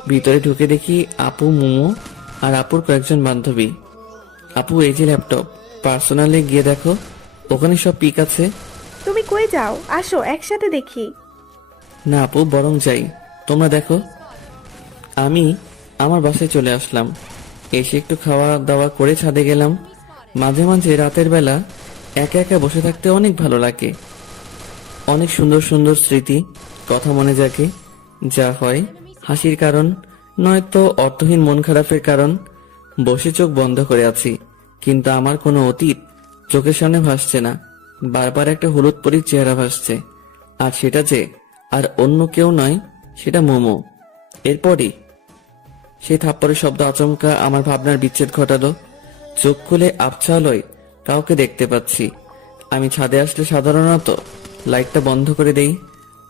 ভিতরে ঢুকে দেখি আপু, মোমো আর আপুর কয়েকজন বান্ধবী। আপু এই যে ল্যাপটপ, পার্সোনালে গিয়ে দেখো, ওখানে সব পিক আছে। তুমি কই যাও? আসো একসাথে দেখি। না আপু, বরং যাই, তোমরা দেখো। আমি আমার বাসায় চলে আসলাম। এসে একটু খাওয়া দাওয়া করে ছাদে গেলাম। মাঝে মাঝে রাতের বেলা একা একা বসে থাকতে অনেক ভালো লাগে। অনেক সুন্দর সুন্দর স্মৃতি, কথা মনে জাগে। যা হয় হাসির কারণ, নয়তো অর্থহীন মন খারাপের কারণ। বসে চোখ বন্ধ করে আছি, কিন্তু আমার কোনো অতীত চোখের সামনে ভাসছে না। বারবার একটা হলুদ পরীর চেহারা ভাসছে, আর সেটা যে আর অন্য কেউ নয়, সেটা মোমো। এরপরই সেই থাপ্পড়ের শব্দ আচমকা আমার ভাবনার বিচ্ছেদ ঘটালো। চোখ খুলে আবছা আলোয় কাউকে দেখতে পাচ্ছি। আমি ছাদে আসলে সাধারণত লাইটটা বন্ধ করে দেই।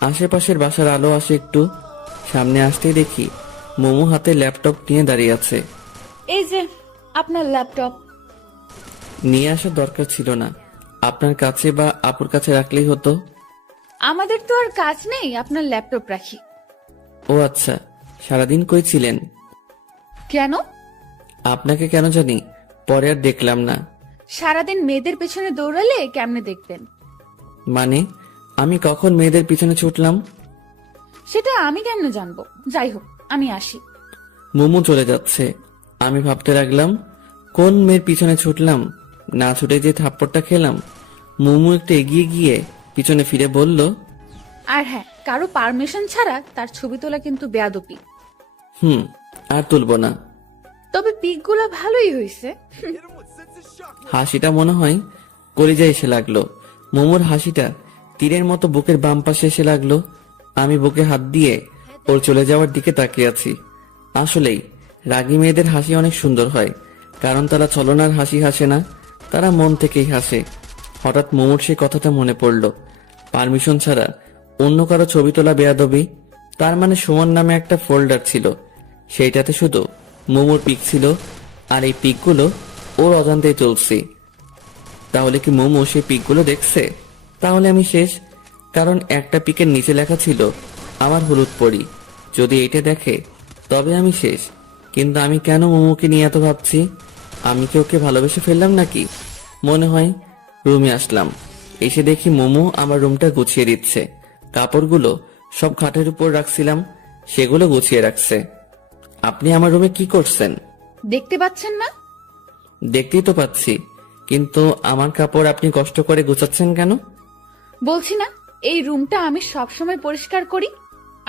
আশেপাশের বাসার আলো আসে একটু। সামনে আসতেই দেখি মোমো হাতে ল্যাপটপ নিয়ে দাঁড়িয়ে আছে। এই যে আপনার ল্যাপটপ। নিয়ে আসার দরকার ছিল না, আপনার কাছে বা আপুর কাছে রাখলেই হতো। আমাদের তো আর কাজ নেই আপনার ল্যাপটপ রাখি। ও আচ্ছা, সারাদিন কই ছিলেন? কেন? আপনাকে কেন জানি পরে আর দেখলাম না। সারাদিন মেয়েদের পেছনে দৌড়ালে কেমনে দেখবেন? মানে আমি কখন মেয়েদের পিছনে ছুটলাম? সেটা আমি কেমনে জানবো? যাই হোক, আমি আসি। মোমো চলে যাচ্ছে। আমি ভাবতে লাগলাম, কোন মেয়ের পিছনে ছুটলাম? না ছুটে যে থাপ্পড়টা খেলাম। মোমো একটু এগিয়ে গিয়ে পিছনে ফিরে বলল, আর হ্যাঁ, কারো পারমিশন ছাড়া তার ছবি তোলা কিন্তু বেয়াদবি। আর তুলব না। তবে পিকগুলো ভালোই হয়েছে। হাসিটা মনে হয় কলিজায় এসে লাগলো। মোমোর হাসিটা তীরের মতো বুকের বাম পাশে এসে লাগলো। আমি বুকে হাত দিয়ে ওর চলে যাওয়ার দিকে তাকিয়ে আছি। আসলেই রাগী মেয়েদের হাসি অনেক সুন্দর হয়, কারণ তারা ছলনার হাসি হাসে না, তারা মন থেকেই হাসে। হঠাৎ মোমোর সেই কথাটা মনে পড়ল, পারমিশন ছাড়া অন্য কারো ছবি তোলা বেয়াদবি। তার মানে সুমন নামে একটা ফোল্ডার ছিল, সেইটাতে শুধু মোমোর পিক ছিল, আর এই পিকগুলো ওর অজান্তেই চলছে। তাহলে কি মোমো সেই পিকগুলো দেখছে? তাহলে আমি শেষ, কারণ একটা পিকের নিচে লেখা ছিল আমার হলুদ পরি। যদি এটা দেখে তবে আমি শেষ। কিন্তু আমি কেন মোমোকে নিয়ে এত ভাবছি? আমি কি ওকে ভালোবেসে ফেললাম নাকি? মনে হয় রুমে আসলাম, এসে দেখি মোমো আমার রুমটা গুছিয়ে দিচ্ছে। কাপড়গুলো সব খাটের উপর রাখছিলাম, সেগুলো গুছিয়ে রাখছে। আপনি আমার রুমে কি করছেন? দেখতে পাচ্ছেন না? দেখতেই তো পাচ্ছি, কিন্তু আমার কাপড় আপনি কষ্ট করে গুছাচ্ছেন কেন? বলছি না, এই রুমটা আমি সব সময় পরিষ্কার করি,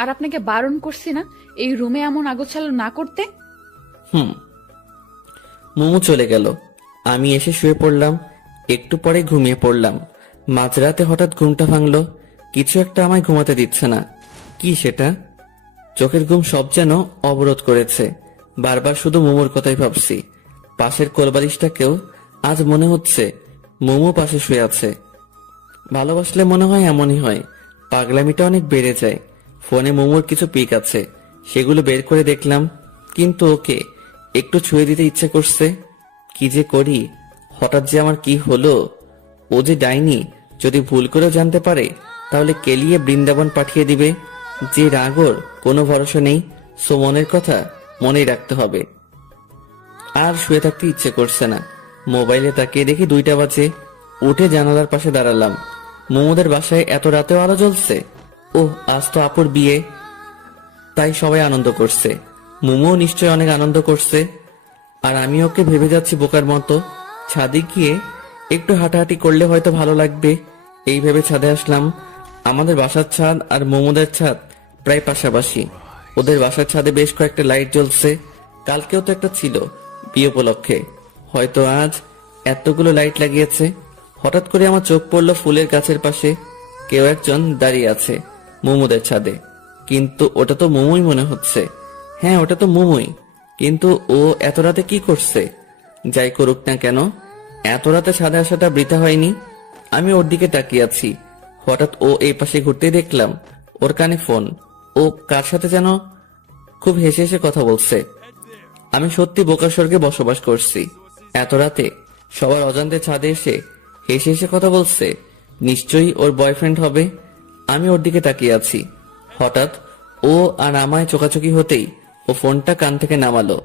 আর আপনাকে বারণ করছি না এই রুমে এমন আগোছালো না করতে। মোমো চলে গেল। আমি এসে শুয়ে পড়লাম। একটু পরে ঘুমিয়ে পড়লাম। মাঝরাতে হঠাৎ ঘুমটা ভাঙলো। কিছু একটা আমায় ঘুমাতে দিচ্ছে না। কি সেটা? চোখের ঘুম সব যেন অবরোধ করেছে। বারবার শুধু মোমোর কথাই ভাবছি। পাশের কোলবালিশটাকেও আজ মনে হচ্ছে মোমো পাশে শুয়ে আছে। ভালোবাসলে মনে হয় এমনই হয়, পাগলামিটা অনেক বেড়ে যায়। ফোনে মোমোর কিছু পিক আছে, সেগুলো বের করে দেখলাম, কিন্তু ওকে একটু ছুঁয়ে দিতে ইচ্ছে করছে। কি যে করি, হঠাৎ যে আমার কি হলো? ও যে ডাইনি, যদি ভুল করেও জানতে পারে তাহলে কেলিয়ে বৃন্দাবন পাঠিয়ে দিবে। যে রাগর কোনো ভরসা নেই, সো মনের কথা মনেই রাখতে হবে। আর শুয়ে থাকতে ইচ্ছে করছে না। মোবাইলে তাকিয়ে দেখি 2টা বাজে। উঠে জানালার পাশে দাঁড়ালাম। মোমোদের বাসায় এত রাতেও আলো জ্বলছে। ওহ, আজ তো আপুর বিয়ে, তাই সবাই আনন্দ করছে। মোমো নিশ্চয় অনেক আনন্দ করছে, আর আমি ওকে ভেবে যাচ্ছি বোকার মতো। ছাদে গিয়ে একটু হাঁটাহাঁটি করলে হয়তো ভালো লাগবে, এই ভেবে ছাদে আসলাম। আমাদের বাসার ছাদ আর মোমোদের ছাদ প্রায় পাশাপাশি। ওদের বাসার ছাদে বেশ কয়েকটা লাইট জ্বলছে। কালকেও তো একটা ছিল বিয়ে উপলক্ষে, হয়তো আজ এতগুলো লাইট লাগিয়েছে। হঠাৎ করে আমার চোখ পড়লো ফুলের গাছের পাশে কেউ একজন দাঁড়িয়ে আছে মোমোদের ছাদে। কিন্তু ওটা তো মোমোই মনে হচ্ছে। হ্যাঁ, ওটা তো মোমোই, কিন্তু ও এত রাতে কি করছে? যাই করুক না কেন, এত রাতে ছাদে আসাটা বৃথা হয়নি। আমি ওর দিকে তাকিয়ে আছি, হঠাৎ ও এই পাশে ঘুরতেই দেখলাম ওর কানে ফোন। ও কার সাথে যেন খুব হেসে হেসে কথা বলছে। আমি সত্যি বোকার স্বর্গে বসবাস করছি। এত রাতে সবার অজান্তে ছাদে এসে হেসে হেসে কথা বলছে, নিশ্চয়ই ওর বয়ফ্রেন্ড হবে। আমি ওর দিকে তাকিয়ে আছি, হঠাৎ ও আর আমায় চোকাচোকি হতেই ও ফোনটা কান থেকে নামালো।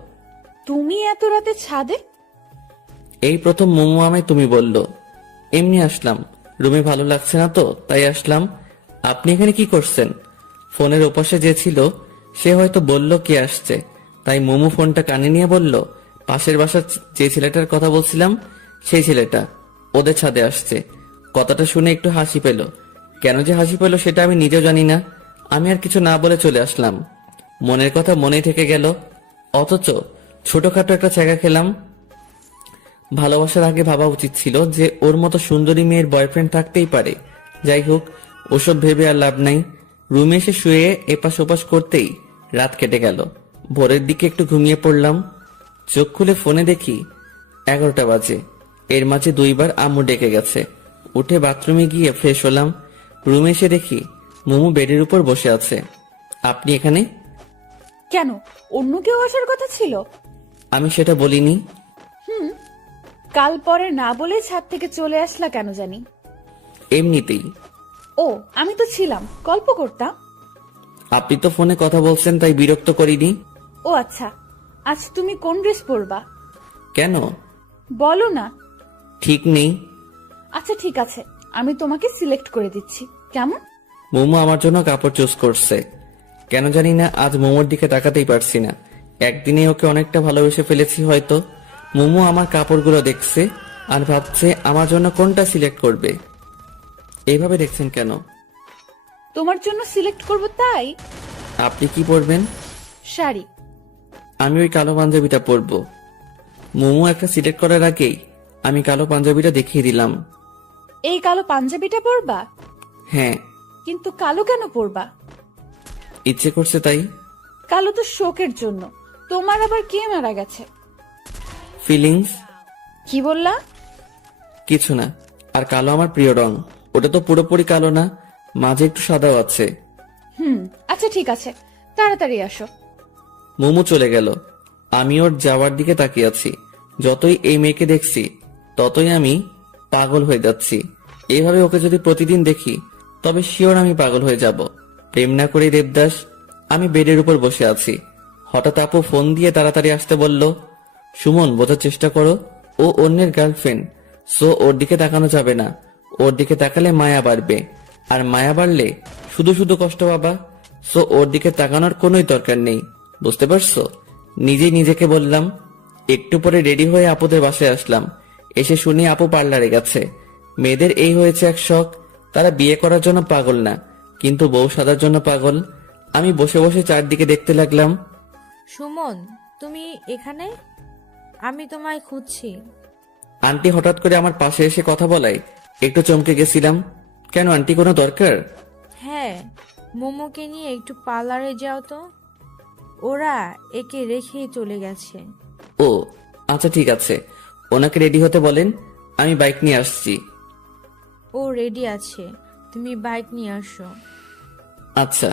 তুমি এত রাতে ছাদে? এই প্রথম মোমো আমায় তুমি বলল। এমনি আসলাম, রুমে ভালো লাগছে না তো তাই আসলাম। আপনি এখানে কি করছেন? ফোনের ওপাশে যে ছিল সে হয়তো বলল কে আসছে, তাই মোমো ফোনটা কানে নিয়ে বলল, পাশের বাসার যে ছেলেটার কথা বলছিলাম সেই ছেলেটা ওদের ছাদে আসছে। কথাটা শুনে একটু হাসি পেল। কেন যে হাসি পেল সেটা আমি নিজেও জানি না। আমি আর কিছু না বলে চলে আসলাম। মনের কথা মনেই থেকে গেল, অথচ ছোটখাটো একটা ছ্যাঁকা খেলাম। ভালোবাসার আগে ভাবা উচিত ছিল যে ওর মতো সুন্দরী মেয়ের বয়ফ্রেন্ড থাকতেই পারে। যাই হোক, ওসব ভেবে আর লাভ নাই। রুমে এসে শুয়ে এপাশ ওপাশ করতেই রাত কেটে গেল। ভোরের দিকে একটু ঘুমিয়ে পড়লাম। চোখ খুলে ফোনে দেখি 11টা বাজে। এর মাঝে 2বার আম্মু ডেকে গেছে। উঠে বাথরুমে গিয়ে ফ্রেশ হলাম। রুমে এসে দেখি মোমো বেডের উপর বসে আছে। আপনি এখানে? কেন, অন্য কেউ আসার কথা ছিল? আমি সেটা বলিনি। কাল পরে না বলে ছাদ থেকে চলে আসলা কেন জানি? এমনিতেই। ও, আমি তো ছিলাম, গল্প করতাম। আপনি তো ফোনে কথা বলছেন তাই বিরক্ত করিনি। ও আচ্ছা, আজ তুমি কোন ড্রেস পরবা? কেন? বলো না। ঠিক নেই। আচ্ছা ঠিক আছে, আমি তোমাকে সিলেক্ট করে দিচ্ছি, কেমন? মোমো আমার জন্য কাপড় চুজ করছে। কেন জানি না আজ মোমোর দিকে তাকাতেই পারছি না। একদিনে ওকে অনেকটা ভালোবেসে ফেলেছি হয়তো। মোমো আমার কাপড়গুলো দেখছে আর ভাবছে আমার জন্য কোনটা সিলেক্ট করবে। এইভাবে দেখছেন কেন? তোমার জন্য সিলেক্ট করব তাই। আপনি কি পরবেন? শাড়ি। আমি ওই কালো পাঞ্জাবিটা পরবো। মোমো একটা সিলেক্ট করার আগেই আমি কালো পাঞ্জাবিটা দেখিয়ে দিলাম। এই কালো পাঞ্জাবিটা পরবা? হ্যাঁ। কিন্তু কালো কেন পরবা? ইচ্ছে করছে তাই। কালো তো শোকের জন্য। তোমার আবার কে মারা গেছে? ফিলিংস। কি বললা? কিছু না। আর কালো আমার প্রিয় রং। ওটা তো পুরোপুরি কালো না, মাঝে একটু সাদাও আছে। আচ্ছা ঠিক আছে, তাড়াতাড়ি আসো। মোমো চলে গেল। আমি ওর যাওয়ার দিকে তাকিয়ে আছি। যতই এই মেয়েকে দেখছি ততই আমি পাগল হয়ে যাচ্ছি। এইভাবে ওকে যদি প্রতিদিন দেখি তবে শিওর আমি পাগল হয়ে যাব। প্রেম না করেই দেবদাস। আমি বেডের উপর বসে আছি, হঠাৎ আপু ফোন দিয়ে তাড়াতাড়ি আসতে বলল। সুমন, বোঝার চেষ্টা করো, ও অন্যের গার্লফ্রেন্ড, সো ওর দিকে তাকানো যাবে না। ওর দিকে তাকালে মায়া বাড়বে, আর মায়া বাড়লে শুধু শুধু কষ্ট পাবা। সো ওর দিকে তাকানোর কোনোই দরকার নেই, বুঝতে পারছো? নিজেই নিজেকে বললাম। একটু পরে রেডি হয়ে আপুদের বাসায় আসলাম। এসে শুনি আপু পার্লারে গেছে। মেয়েদের এই হয়েছে এক শখ, তারা বিয়ে করার জন্য পাগল না, কিন্তু বউ সাজার জন্য পাগল। আমি বসে বসে চারদিকে দেখতে লাগলাম। সুমন, তুমি এখানে? আমি তোমায় খুঁজছি। আন্টি হঠাৎ করে আমার পাশে এসে কথা বলায় একটু চমকে গেছিলাম। কেন আন্টি, কোনো দরকার? হ্যাঁ, মোমোকে নিয়ে একটু পার্লারে যাও তো। ওরা একে রেখেই চলে গেছে। ও আচ্ছা ঠিক আছে, ওনাকে রেডি হতে বলেন, আমি বাইক নিয়ে আসছি। ও রেডি আছে, তুমি বাইক নিয়ে আসো। আচ্ছা।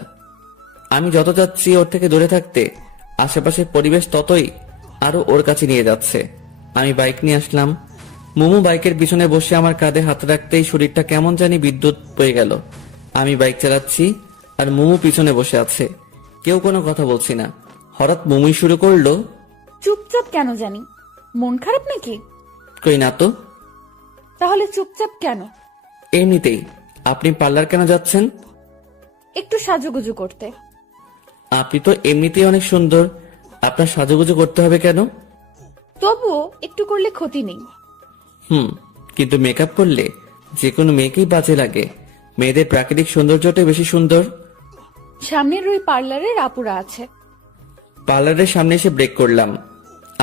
আমি যত যাচ্ছি ওর থেকে দূরে থাকতে, আশেপাশের পরিবেশ ততই আরো ওর কাছে নিয়ে যাচ্ছে। আমি বাইক নিয়ে আসলাম। মোমো বাইকের পিছনে বসে আমার কাঁধে হাত রাখতেই শরীরটা কেমন জানি বিদ্যুৎ পেয়ে গেল। আমি বাইক চালাচ্ছি আর মোমো পিছনে বসে আছে। কেউ কোনো কথা বলছি না। হঠাৎ মোমোই শুরু করলো। চুপচাপ কেন জানি? মন খারাপ নাকি? কই না তো। তাহলে চুপচাপ কেন? এমনিতেই। আপনি পার্লার কেন যাচ্ছেন? একটু সাজুগুজু করতে। আপনি তো এমনিতেই অনেক সুন্দর, আপনার সাজুগুজু করতে হবে কেন? তবুও একটু করলে ক্ষতি নেই। কিন্তু মেকআপ করলে যে কোনো মেয়েকেই বাজে লাগে। মেয়েদের প্রাকৃতিক সৌন্দর্যটাই বেশি সুন্দর। সামনের ওই পার্লারের আপুরা আছে। পার্লারের সামনে এসে ব্রেক করলাম।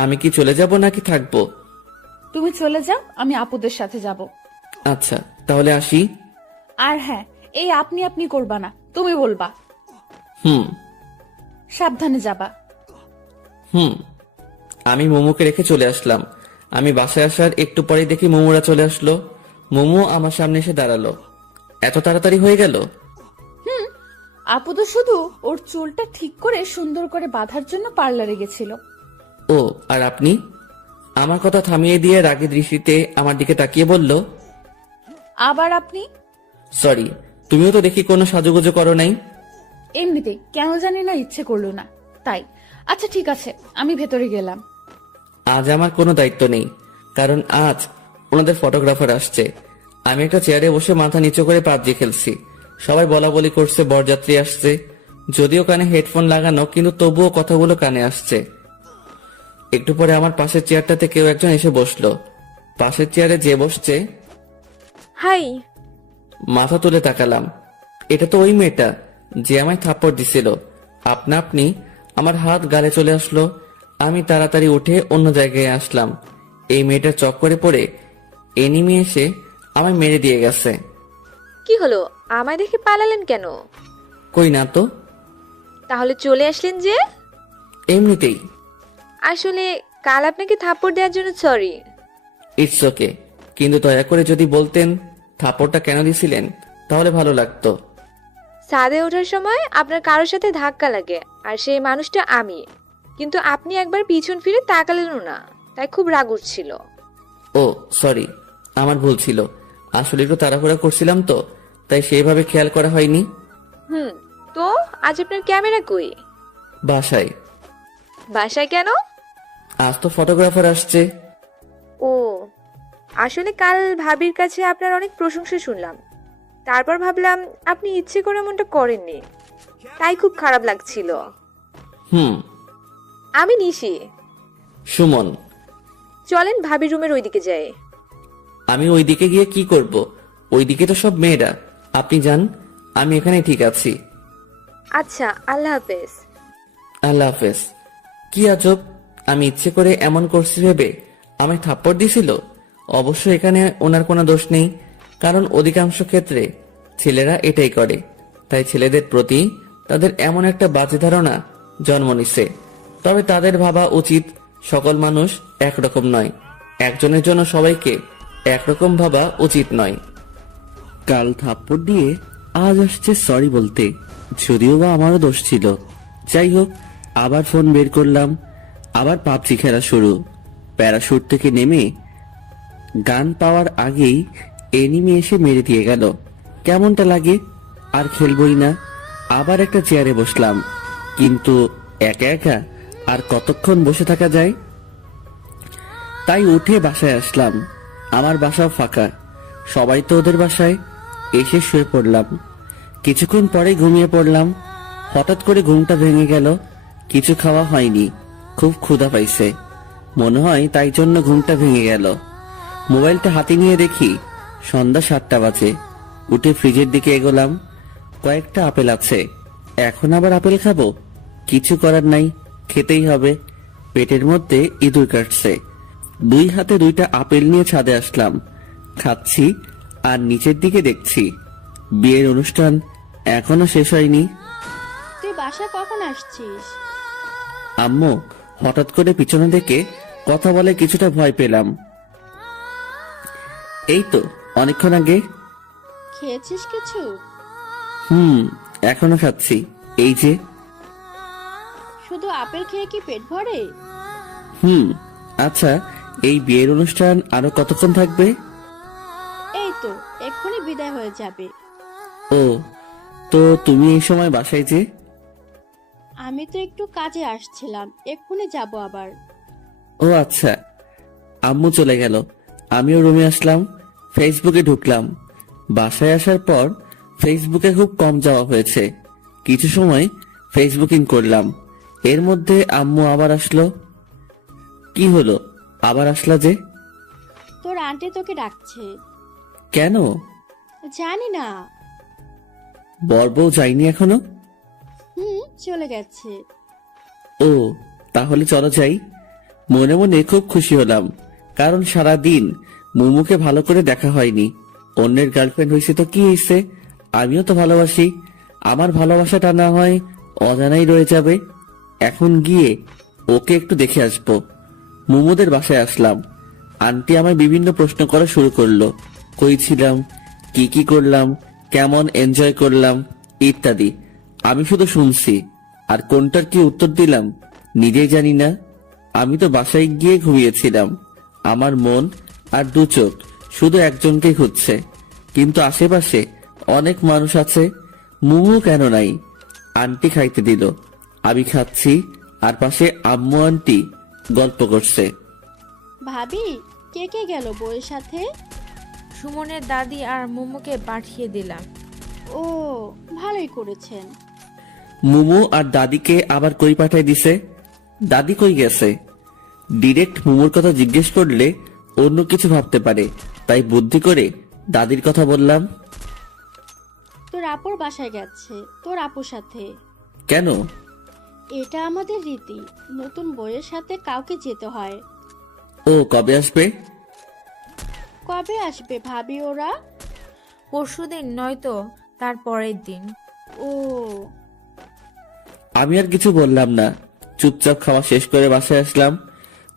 আমি কি চলে যাব নাকি থাকবো? তুমি চলে যাও, আমি আপুদের সাথে যাব। আচ্ছা তাহলে আসি। আর হ্যাঁ, এই আপনি আপনি করবা না, তুমি বলবা। হুম সাবধানে যাবা। হুম। আমি মোমোকে রেখে চলে আসলাম। আমি বাসায় আসার একটু পরেই দেখি মোমোরা চলে আসলো। মোমো আমার সামনে এসে দাঁড়ালো। এত তাড়াতাড়ি হয়ে গেল? আপু তো শুধু ওর চুলটা ঠিক করে সুন্দর করে বাঁধার জন্য পার্লারে গেছিল। ও, আর আপনি? আমার কথা থামিয়ে দিয়ে রাগী দৃষ্টিতে আমার দিকে তাকিয়ে বলল, আবার আপনি? সরি, তুমিও তো দেখি কোনো সাজুগুজু করো নাই। এমনিতেই কেন জানি না ইচ্ছে করলো না তাই। আচ্ছা ঠিক আছে, আমি ভেতরে গেলাম। আজ আমার কোনো দায়িত্ব নেই, কারণ আজ ওনাদের ফটোগ্রাফার আসছে। আমি একটা চেয়ারে বসে মাথা নিচু করে পাবজি খেলছি। সবাই বলা বলি করছে বরযাত্রী আসছে। যদিও কানে হেডফোন লাগানো, কিন্তু তবুও কথাগুলো কানে আসছে। একটু পরে আমার পাশের চেয়ারটাতে কেউ একজন এসে বসলো। পাশের চেয়ারে যে বসছে, হাই। মাথা তুলে তাকালাম। এটা তো ওই মেয়েটা যে আমায় থাপ্পড় দিছিল। আপনা আপনি আমার হাত গালে চলে আসলো। আমি তাড়াতাড়ি উঠে অন্য জায়গায় আসলাম। এই মেয়েটার চক্করে পড়ে এনিমি এসে আমায় মেরে দিয়ে গেছে। কি হলো, আমায় দেখে পালালেন কেন? কই না তো। তাহলে চলে আসলেন যে? এমনিতেই। আসলে কাল আপনাকে থাপ্পড় দেওয়ার জন্য সরি। ইটস ওকে, কিন্তু দয়া করে যদি বলতেন থাপ্পড়টা কেন দিছিলেন তাহলে ভালো লাগতো। ছাদে ওঠার সময় আপনার কারোর সাথে ধাক্কা লাগে, আর সেই মানুষটা আমি। কিন্তু আপনি একবার পিছন ফিরে তাকালেনও না, তাই খুব রাগ উঠছিল। ও সরি, আমার ভুল ছিল। আসলে একটু তাড়াহুড়া করছিলাম তো, তাই সেইভাবে খেয়াল করা হয়নি। তো আজ আপনার ক্যামেরা কই? বাসায়। বাসায় কেন? আজ তো ফটোগ্রাফার আসছে। ও, আসলে কাল ভাবির কাছে আপনার অনেক প্রশংসা শুনলাম। তারপর ভাবলাম আপনি ইচ্ছে করে এমনটা করেননি, তাই খুব খারাপ লাগছিল। হুম। আমি নিশি। সুমন। চলেন ভাবির রুমের ওইদিকে যাই। আমি ওইদিকে গিয়ে কি করব? ওইদিকে তো সব মেয়েরা। আপনি যান, আমি এখানে ঠিক আছি। আচ্ছা, আল্লাহ হাফেজ। আল্লাহ হাফেজ। কি আজব, আমি ইচ্ছে করে এমন করছি ভেবে আমায় থাপ্পড় দিছিল। অবশ্য এখানে ওনার কোনো দোষ নেই, কারণ অধিকাংশ ক্ষেত্রে ছেলেরা এটাই করে। তাই ছেলেদের প্রতি তাদের এমন একটা বাজে ধারণা জন্ম নিছে। তবে তাদের ভাবা উচিত সকল মানুষ একরকম নয়। একজনের জন্য সবাইকে একরকম ভাবা উচিত নয়। কাল থাপ্পড় দিয়ে আজ আসছে সরি বলতে, যদিও বা আমারও দোষ ছিল। যাই হোক, আবার ফোন বের করলাম। আবার পাবজি খেলা শুরু। প্যারাশুট থেকে নেমে গান পাওয়ার আগেই এনিমি এসে মেরে দিয়ে গেল। কেমনটা লাগে? আর খেলবই না। আবার একটা চেয়ারে বসলাম, কিন্তু একা একা আর কতক্ষণ বসে থাকা যায়? তাই উঠে বাসায় আসলাম। আমার বাসাও ফাঁকা, সবাই তো ওদের বাসায়। এসে শুয়ে পড়লাম। কিছুক্ষণ পরে ঘুমিয়ে পড়লাম। হঠাৎ করে ঘুমটা ভেঙে গেল। কিছু খাওয়া হয়নি, খুব ক্ষুধা পাইছে মনে হয়, তাই জন্য ঘুমটা ভেঙে গেল। মোবাইলটা হাতে নিয়ে দেখি সন্ধ্যা 7টা বাজে। উঠে ফ্রিজের দিকে এগোলাম। কয়েকটা আপেল আছে, এখন আবার আপেল খাবো? কিছু করার নাই, খেতেই হবে। পেটের মধ্যে ইঁদুর কাটছে। 2 হাতে 2টা আপেল নিয়ে ছাদে আসলাম। খাচ্ছি আর নিচের দিকে দেখছি বিয়ের অনুষ্ঠান এখনো শেষ হয়নি। তুই বাসা কখন আসছিস? আম্মু হঠাৎ করে পিছনে দেখে কথা বলে কিছুটা ভয় পেলাম। এই তো অনেকক্ষণ আগে। খেয়েছিস কিছু? এখনো খাচ্ছি, এই যে। শুধু আপেল খেয়ে কি পেট ভরে? আচ্ছা, এই বিয়ের অনুষ্ঠান আরো কতক্ষণ থাকবে? এই তো এক্ষুনি বিদায় হয়ে যাবে। ও, তো তুমি এই সময় বাসায় যে? আমি তো একটু কাজে আসছিলাম, এক্ষুনি যাব আবার। ও আচ্ছা। আম্মু চলে গেল, আমিও রুমে আসলাম। ফেসবুকে ঢুকলাম। বাসায় আসার পর ফেসবুকে খুব কম যাওয়া হয়েছে। কিছু সময় ফেসবুকিং করলাম। এর মধ্যে আম্মু আবার আসলো। কি হলো, আবার আসলা যে? তোর আন্টি তোকে ডাকছে। কেন? জানি না। বর বউ যায়নি এখনো? চলে গেছে। ও, তাহলে চলো যাই। মনে মনে খুব খুশি হলাম, কারণ সারা দিন মুমুকে ভালো করে দেখা হয়নি। অন্যের গার্লফ্রেন্ড হয়েছে তো কি হয়েছে, আমিও তো ভালোবাসি। আমার ভালোবাসাটা না হয় অজানাই রয়ে যাবে। এখন গিয়ে ওকে একটু দেখে আসবো। মোমোদের বাসায় আসলাম। আন্টি আমায় বিভিন্ন প্রশ্ন করা শুরু করলো। কই ছিলাম, কি কি করলাম, কেমন এনজয় করলাম ইত্যাদি। আমি শুধু শুনছি, আর কোনটার কি উত্তর দিলাম নিজেই জানি না। আমি তো বাসায় গিয়ে ঘুমিয়েছিলাম। আমার মন আর দু চোখ শুধু একজনকে খুঁজছে, কিন্তু আশেপাশে অনেক মানুষ আছে। মুমু কেন নাই? আন্টি খাইতে দিল, আমি খাচ্ছি, আর পাশে আম্মু আন্টি গল্প করছে। ভাবি, কে কে গেল বউয়ের সাথে? সুমনের দাদি আর মোমোকে পাঠিয়ে দিলাম। ও, ভালোই করেছেন। মুমু আর দাদিকে আবার কই পাঠাই দিছে? দাদি কই গেছে? ডিরেক্ট মুমুর কথা জিজ্ঞেস করলে অন্য কিছু ভাবতে পারে, তাই বুদ্ধি করে দাদির কথা বললাম। তোর আপুর বাসায় গেছে, তোর আপুর সাথে। কেন? এটা আমাদের রীতি, নতুন বউয়ের সাথে কাউকে যেতে হয়। ও কবে আসবে? কবে আসবে ভাবি ওরা? পরশুদিন নয়তো তার পরের দিন। ও, আমি আর কিছু বললাম না, চুপচাপ খাওয়া শেষ করে বাসায় আসলাম।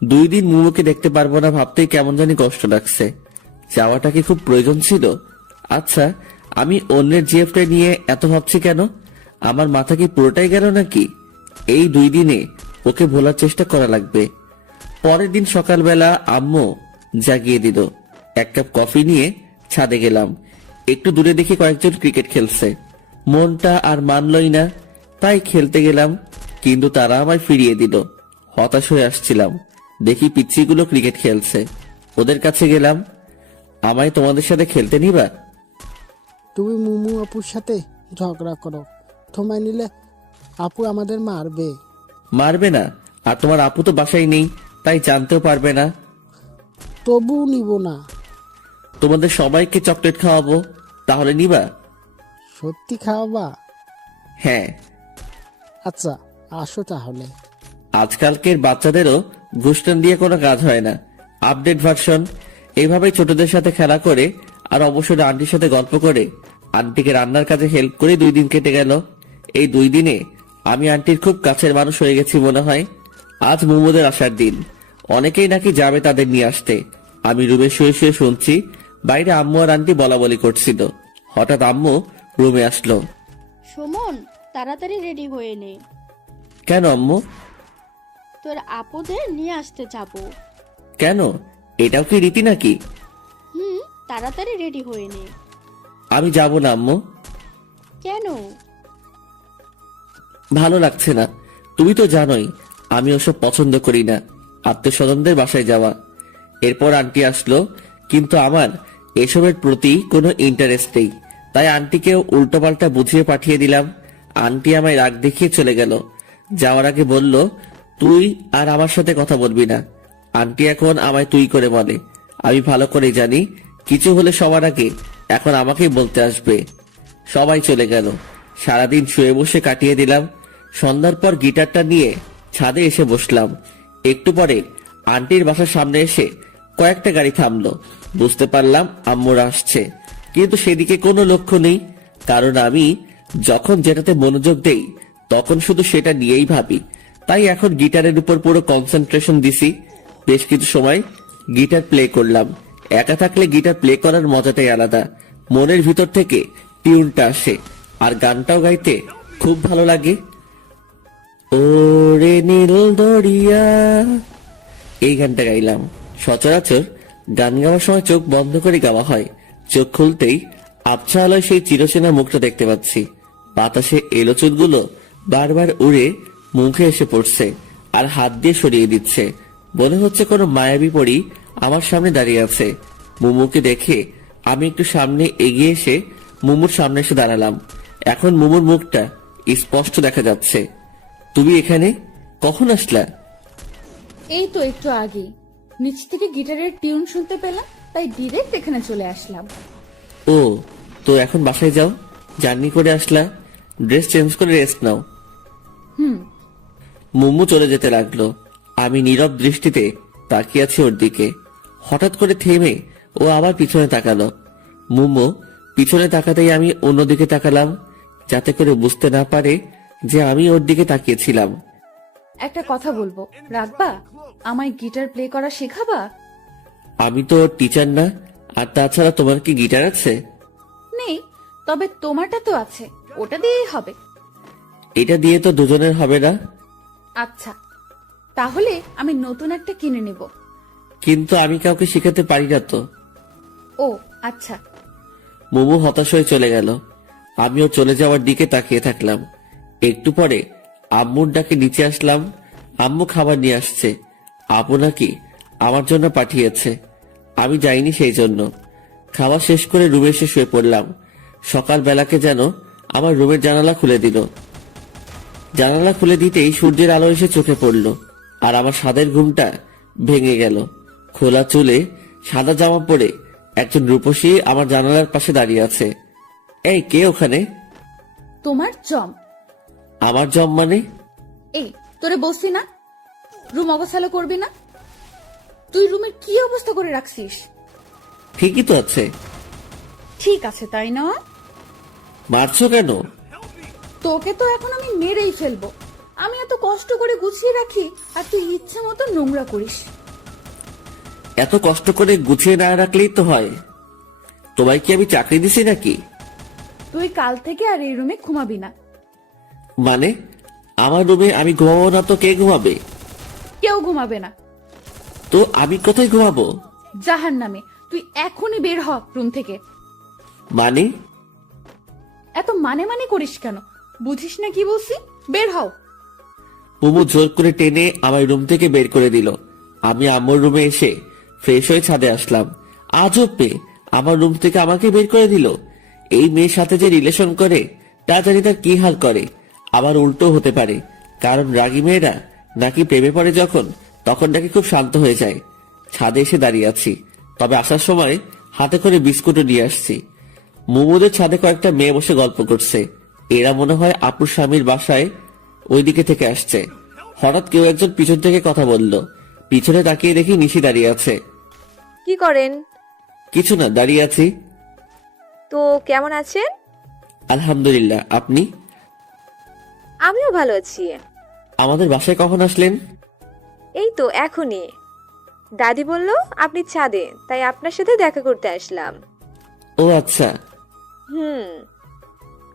2 দিন মুমুকে দেখতে পারবো না ভাবতেই কেমন জানি কষ্ট লাগছে। যাওয়াটা কি খুব প্রয়োজন ছিল? আচ্ছা, আমি অন্যের জিএফটা নিয়ে এত ভাবছি কেন? আমার মাথা কি পুরোটাই গেল নাকি? এই 2 দিনে ওকে ভোলার চেষ্টা করা লাগবে। পরের দিন সকালবেলা আম্মু জাগিয়ে দিল। 1 কাপ কফি নিয়ে ছাদে গেলাম। একটু দূরে দেখি কয়েকজন ক্রিকেট খেলছে। মনটা আর মানলই না, তাই খেলতে গেলাম, কিন্তু তারা আমায় ফিরিয়ে দিল। হতাশ হয়ে আসছিলাম, দেখি পিচ্চিগুলো ক্রিকেট খেলছে। ওদের কাছে গেলাম, আমায় তোমাদের সাথে খেলতে নিবা? তুমি মুমু আপুর সাথে ঝগড়া করো, তোমায় নিলে আপু আমাদের মারবে। মারবে না, আর তোমার আপু তো বাসায় নেই, তাই জানতেও পারবে না। তবু নিব না। তোমাদের সবাইকে চকলেট খাওয়াবো, তাহলে নিবা? সত্যি খাওয়াবা? হ্যাঁ। আচ্ছা, আসো তাহলে। আজকালকের বাচ্চাদেরও ঘুষটান দিয়ে কোনো কাজ হয় না, আপডেট ভার্সন। এইভাবেই ছোটদের সাথে খেলা করে আর অবশ্যই আন্টির সাথে গল্প করে আন্টিকে রান্নার কাজে হেল্প করে 2 দিন কেটে গেল। এই 2 দিনে আমি আন্টির খুব কাছের মানুষ হয়ে গেছি মনে হয়। আজ মোমোদের আসার দিন, অনেকেই নাকি যাবে তাদের নিয়ে আসতে। আমি রুমে শুয়ে শুয়ে শুনছি, বাইরে আম্মু আর আন্টি বলা বলি করছিল। হঠাৎ আম্মু রুমে আসলো। সুমন, তাড়াতাড়ি রেডি হয়ে নে, কেন আম্মু? তোর আপুদের নিয়ে আসতে যাব। কেন? এটাও কি রীতি নাকি? তাড়াতাড়ি রেডি হয়ে নে। আমি যাব না আম্মু। কেন? ভালো লাগছে না, তুমি তো জানোই আমি ওসব পছন্দ করি না, আত্মীয়স্বজনদের বাসায় যাওয়া। এরপর আন্টি আসলো, কিন্তু আমার এসবের প্রতি কোনো ইন্টারেস্ট নেই, তাই আন্টিকেও উল্টোপাল্টা বুঝিয়ে পাঠিয়ে দিলাম। আন্টি আমায় রাগ দেখিয়ে চলে গেল। যাওয়ার আগে বলল, তুই আর আমার সাথে কথা বলবি না। আন্টি এখন আমায় তুই করে বলে। আমি ভালো করে জানি কিছু হলে সবার আগে এখন আমাকেই বলতে আসবে। সবাই চলে গেল। সারাদিন শুয়ে বসে কাটিয়ে দিলাম। সন্ধ্যার পর গিটারটা নিয়ে ছাদে এসে বসলাম। একটু পরে আন্টির বাসার সামনে এসে কয়েকটা গাড়ি থামলো। বুঝতে পারলাম আম্মুরা আসছে, কিন্তু সেদিকে কোনো লক্ষ্য নেই, কারণ আমি যখন যেটাতে মনোযোগ দেই তখন শুধু সেটা নিয়েই ভাবি। তাই এখন গিটারের উপর পুরো কনসেন্ট্রেশন দিছি। বেশ কিছু সময় গিটার প্লে করলাম। একা থাকলে গিটার প্লে করার মজাটাই আলাদা, মনের ভিতর থেকে টিউনটা আসে, আর গানটাও গাইতে খুব ভালো লাগে। ওরে নীল দরিয়া, এই গানটা গাইলাম। সচরাচর গান গাওয়ার সময় চোখ বন্ধ করে গাওয়া হয়। চোখ খুলতেই আবছা আলোয় সেই চিরচেনা মুখটা দেখতে পাচ্ছি। বাতাসে এলো চুলগুলো বারবার উড়ে মুখে এসে পড়ছে আর হাত দিয়ে সরিয়ে দিচ্ছে। মনে হচ্ছে কোনো মায়াবী পরী আমার সামনে দাঁড়িয়ে আছে। মুমুকে দেখে আমি একটু সামনে এগিয়ে এসে মুমুর সামনে এসে দাঁড়ালাম। এখন মুমুর মুখটা স্পষ্ট দেখা যাচ্ছে। তুমি এখানে কখন আসলা? এই তো একটু আগে নিচ থেকে গিটারের টিউন শুনতে পেলাম, তাই ডিরেক্ট এখানে চলে আসলাম। ও, তো এখন বাসায় যাও, জার্নি করে আসলা, ড্রেস চেঞ্জ করে রেস্ট নাও। মুমু চলে যেতে লাগলো। আমি নীরব দৃষ্টিতে তাকিয়ে আছি ওর দিকে। হঠাৎ করে থেমে ও আবার পিছনে তাকালো। মুমু পিছনে তাকাতেই আমি অন্যদিকে তাকালাম, যাতে করে বুঝতে না পারে যে আমি ওর দিকে তাকিয়েছিলাম। একটা কথা বলবো, রাখবা? আমায় গিটার প্লে করা শেখাবা? আমি তো ওর টিচার না, আর তাছাড়া তোমার কি গিটার আছে? নেই, তবে তোমারটা তো আছে, ওটা দিয়েই হবে। এটা দিয়ে তো দুজনের হবে না। আচ্ছা, তাহলে আমি নতুন একটা কিনে নেব। কিন্তু আমি কাউকে শেখাতে পারি না তো। ও আচ্ছা। মোমো হতাশ হয়ে চলে গেল। আমিও চলে যাওয়ার দিকে তাকিয়ে থাকলাম। একটু পরে আম্মুর ডাকে নিচে আসলাম। আম্মু খাবার নিয়ে আসছে। আপু নাকি আমার জন্য পাঠিয়েছে, আমি যাইনি সেই জন্য। খাওয়া শেষ করে রুমে এসে শুয়ে পড়লাম। সকালবেলাকে যেন আমার রুমের জানালা খুলে দিল। জানালা খুলে দিতেই সূর্যের আলো এসে চোখে পড়ল, আর আমার সাদের ঘুমটা ভেঙে গেল। খোলা চুলে সাদা জামা পরে একজন রূপসী আমার জানালার পাশে দাঁড়িয়ে আছে। এই, কে ওখানে? তোমার জম। আমার জম মানে? এই, তোরে বসছি না, রুম অগোছালো করবি না? তুই রুমের কি অবস্থা করে রাখছিস? ঠিকই তো আছে। ঠিক আছে, তাই না? মারছো কেন? তোকে তো এখন আমি মেরেই ফেলবো। আমি এত কষ্ট করে গুছিয়ে রাখি, আর তুই ইচ্ছে মতো নোংরা করিস। এত কষ্ট করে গুছিয়ে না রাখলেই তো হয়। তোমায় কি আমি চাকরি দিছি নাকি? তুই কাল থেকে আর এই রুমে ঘুমাবি না। মানে আমার রুমে আমি ঘুমাবো না তো কে ঘুমাবে? কেউ ঘুমাবে না। তো আমি কোথায় ঘুমাবো? জাহান্নামে। তুই এখনই বের হ রুম থেকে। মানে? এত মানে মানে করিস কেন? বুঝিস না কি বলছি? বের হও। মোমো জোর করে টেনে আমার রুম থেকে বের করে দিল। আমি আম্মুর রুমে এসে ফ্রেশ হয়ে ছাদে আসলাম। আজব মেয়ে, আমার রুম থেকে আমাকে বের করে দিল। এই মেয়ের সাথে যে রিলেশন করে তা জানি তার কি হাল করে। আবার উল্টো হতে পারে, কারণ রাগী মেয়েরা নাকি প্রেমে পড়ে যখন, তখন নাকি খুব শান্ত হয়ে যায়। ছাদে এসে দাঁড়িয়ে আছি, তবে আসার সময় হাতে করে বিস্কুটও নিয়ে আসছি। মোমোদের ছাদে কয়েকটা মেয়ে বসে গল্প করছে। এরা মনে হয় আপুর স্বামীর বাসায় ওইদিকে থেকে আসছে। হঠাৎ কেউ একজন পিছন থেকে কথা বলল। পিছনে তাকিয়ে দেখি নিশি দাঁড়িয়ে আছে। কি করেন? কিছু না, দাঁড়িয়ে আছি। তো কেমন আছেন? আলহামদুলিল্লাহ, আপনি? আমিও ভালো আছি। আমাদের বাসায় কখন আসলেন? এই তো এখনই। দাদি বলল আপনি ছাদে, তাই আপনার সাথে দেখা করতে আসলাম। ও আচ্ছা।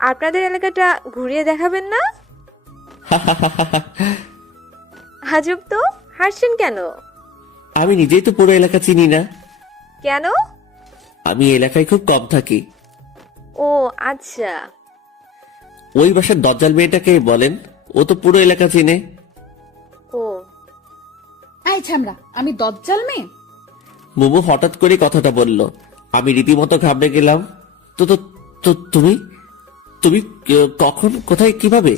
আপনাদের এলাকাটা ঘুরিয়ে দেখাবেন না? আজব তো, হাসছেন কেন? আমি নিজেই তো পুরো এলাকা চিনি না। কেন? আমি এলাকায় খুব কম থাকি। ও আচ্ছা। ওই বাসার দজ্জাল মেয়েটাকে বলেন, ও তো পুরো এলাকা চিনে। ও আই ছামড়া, আমি দজ্জাল মেয়ে? মোমো হঠাৎ করে কথাটা বলল। আমি রীতিমতো ঘাবড়ে গেলাম। তো তো তো তুমি তুমি কখন, কোথায়, কিভাবে?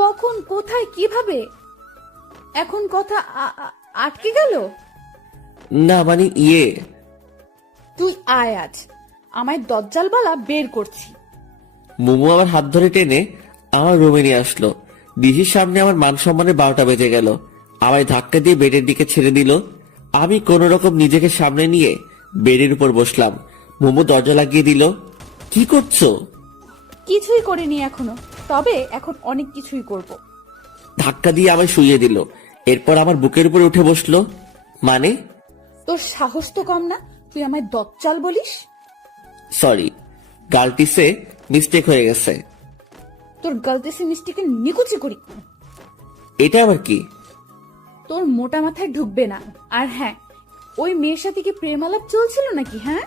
কখন, কোথায়, কিভাবে? এখন কথা আটকে গেল? না মানে তুই আয়, আজ আমায় দজ্জাল বলা বের করছি। মোমো আমার হাত ধরে টেনে আমার রুমে নিয়ে আসলো। ডিজির সামনে আমার মান সম্মানের 12টা বেজে গেল। আমায় ধাক্কা দিয়ে বেডের দিকে ছেড়ে দিল। আমি কোন রকম নিজেকে সামনে নিয়ে বেডের উপর বসলাম। মোমো দরজা লাগিয়ে দিল। কি করছো? কিছুই করিনি এখনো, তবে এখন অনেক কিছুই করব। ধাক্কা দিয়ে আমায় শুইয়ে দিল। এরপর আমার বুকের উপর উঠে বসলো। মানে? তোর সাহস তো কম না, তুই আমায় দজ্জাল বলিস? সরি, গালটিসে মিস্টেক হয়ে গেছে। তোর গলতিসি মিষ্টিকে নিকুচি করি। এটা আবার কি? তোর মোটা মাথায় ঢুকবে না। আর হ্যাঁ, ওই মেয়ের সাথে কি প্রেম আলাপ চলছিল নাকি? হ্যাঁ,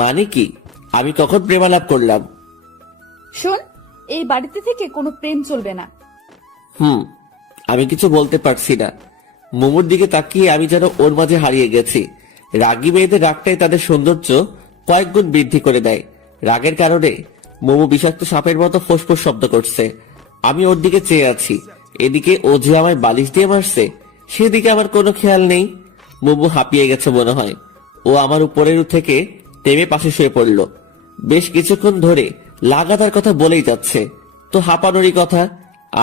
মানে কি? আমি কখন প্রেমালাপ করলাম? শোন, এই বাড়িতে থেকে কোনো প্রেম চলবে না। আমি কিছু বলতে পারছি না। মোমোর দিকে তাকিয়ে আমি যেন ওর মাঝে হারিয়ে গেছি। রাগী মেয়েদের রাগটাই তাদের সৌন্দর্য কয়েক গুণ বৃদ্ধি করে দেয়। রাগের কারণে মোমো বিষাক্ত সাপের মতো ফোঁসফোঁস শব্দ করছে। আমি ওর দিকে চেয়ে আছি। এদিকে ও যে আমায় বালিশ দিয়ে মারছে, সেদিকে আমার কোনো খেয়াল নেই। মোমো হাঁপিয়ে গেছে মনে হয়। ও আমার উপরের থেকে টেমে পাশে শুয়ে পড়ল। বেশ কিছুক্ষণ ধরে লাগাতার কথা বলেই যাচ্ছে। তো হাঁপানোরই কথা।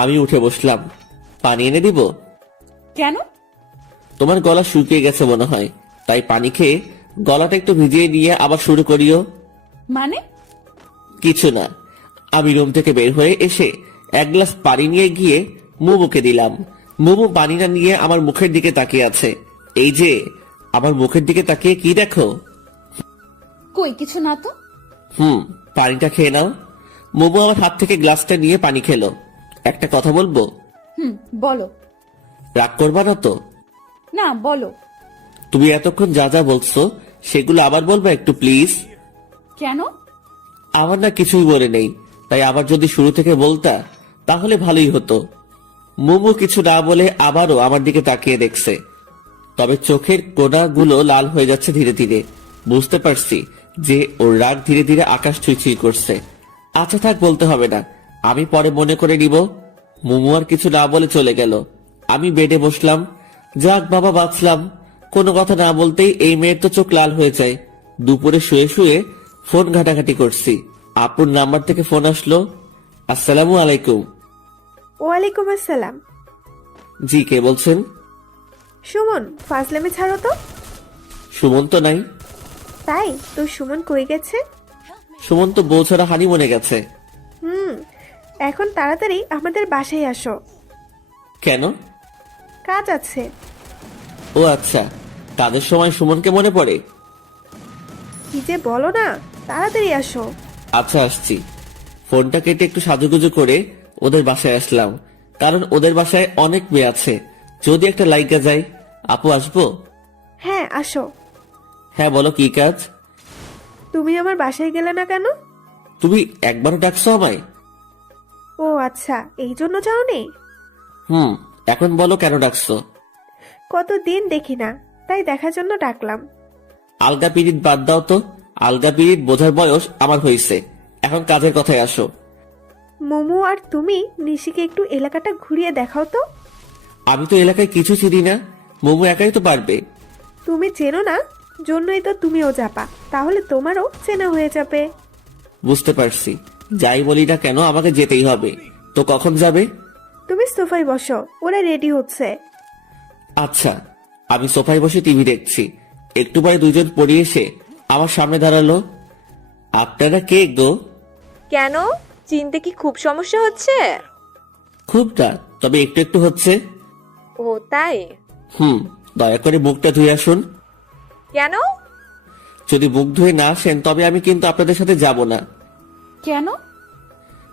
আমি উঠে বসলাম। পানি এনে দিব? কেন? তোমার গলা শুকিয়ে গেছে মনে হয়, তাই পানি খেয়ে গলাটা একটু ভিজিয়ে নিয়ে আবার শুরু করিও। মানে? কিছু না, আমি রুম থেকে বের হয়ে এসে এক গ্লাস পানি নিয়ে গিয়ে মুমুকে দিলাম। মুমু পানিটা নিয়ে আমার মুখের দিকে তাকিয়ে আছে। এই যে আমার মুখের দিকে তাকিয়ে কি দেখো? কই কিছু না তো। পানিটা খেয়ে নাও। মুমু আমার হাত থেকে গ্লাসটা নিয়ে পানি খেলো। একটা কথা বলবো? বলো। রাগ করবা না তো? না, বলো। তুমি এতক্ষণ যা যা বলছো সেগুলো আবার বলবা একটু প্লিজ। কেন? আমার না কিছুই বলে নেই, তাই আবার যদি শুরু থেকে বলতা তাহলে ভালোই হতো। মুমু কিছু না বলে আবারও আমার দিকে তাকিয়ে দেখছে, তবে চোখের কোণাগুলো লাল হয়ে যাচ্ছে ধীরে ধীরে। বুঝতে পারছি যে ওর রাগ ধীরে ধীরে আকাশ ছুঁই করছে। আচ্ছা থাক, বলতে হবে না, আমি পরে মনে করে নিব। মুমু আর কিছু না বলে চলে গেল। আমি বেডে বসলাম। যাক বাবা, বাঁচলাম। কোনো কথা না বলতেই এই মেয়ের তো চোখ লাল হয়ে যায়। দুপুরে শুয়ে শুয়ে ফোন ঘাটাঘাটি করছি, আপুর নাম্বার থেকে ফোন আসলো। আসসালামু আলাইকুম। ওয়ালাইকুম আসসালাম। জি, কে বলছেন? সুমন, ফাজলামি ছাড়ো তো। সুমন তো নাই। তাই তো, সুমন কই গেছে? সুমন তো বউ ছাড়া হানিমুনে গেছে। এখন তাড়াতাড়ি আমাদের বাসায় আসো। কেন? কাজ আছে। ও আচ্ছা, কাজের সময় সুমনকে মনে পড়ে? কি যে বলো না, তাড়াতাড়ি আসো। আচ্ছা আসছি। ফোনটা কেটে একটু সাজুগুজু করে ওদের বাসায় আসলাম, কারণ ওদের বাসায় অনেক মেয়ে আছে, যদি একটা লাইকা যায়। আপু আসবো? হ্যাঁ আসো। হ্যাঁ বলো, কি কাজ? তুমি আমার বাসায় গেলে না কেন? তুমি একবারও ডাকছো আমায়? ও আচ্ছা, এই জন্য যাওনি? এখন বলো কেন ডাকছো? কতদিন দেখি না, তাই দেখার জন্য ডাকলাম। আলগা পিরিত বাদ দাও তো, আলগা পিরিত বোঝার বয়স আমার হয়েছে, এখন কাজের কথায় আসো। মোমো আর তুমি নিশিকে একটু এলাকাটা ঘুরিয়ে দেখাও তো। আমি তো এলাকায় কিছু চিনি না, মোমো একাই তো পারবে। তুমি চেনো না, জন্যই তো তুমিও যাবা, তাহলে তোমারও চেনা হয়ে যাবে। বুঝতে পারছি, যাই বলি না কেন আমাকে যেতেই হবে। তো কখন যাবে? তুমি সোফায় বসো, ওরা রেডি হচ্ছে। আচ্ছা। আমি সোফায় বসে টিভি দেখছি, একটু পরে দুজন পড়ে এসে আমার সামনে দাঁড়ালো। আপনারা কে গো? কেন, চিনতে কি খুব সমস্যা হচ্ছে? খুব না, তবে একটু একটু হচ্ছে। ও তাই? দয়া করে মুখটা ধুয়ে আসুন। কেন? যদি মুখ ধুয়ে না আসেন তবে আমি কিন্তু আপনাদের সাথে যাব না। কেন?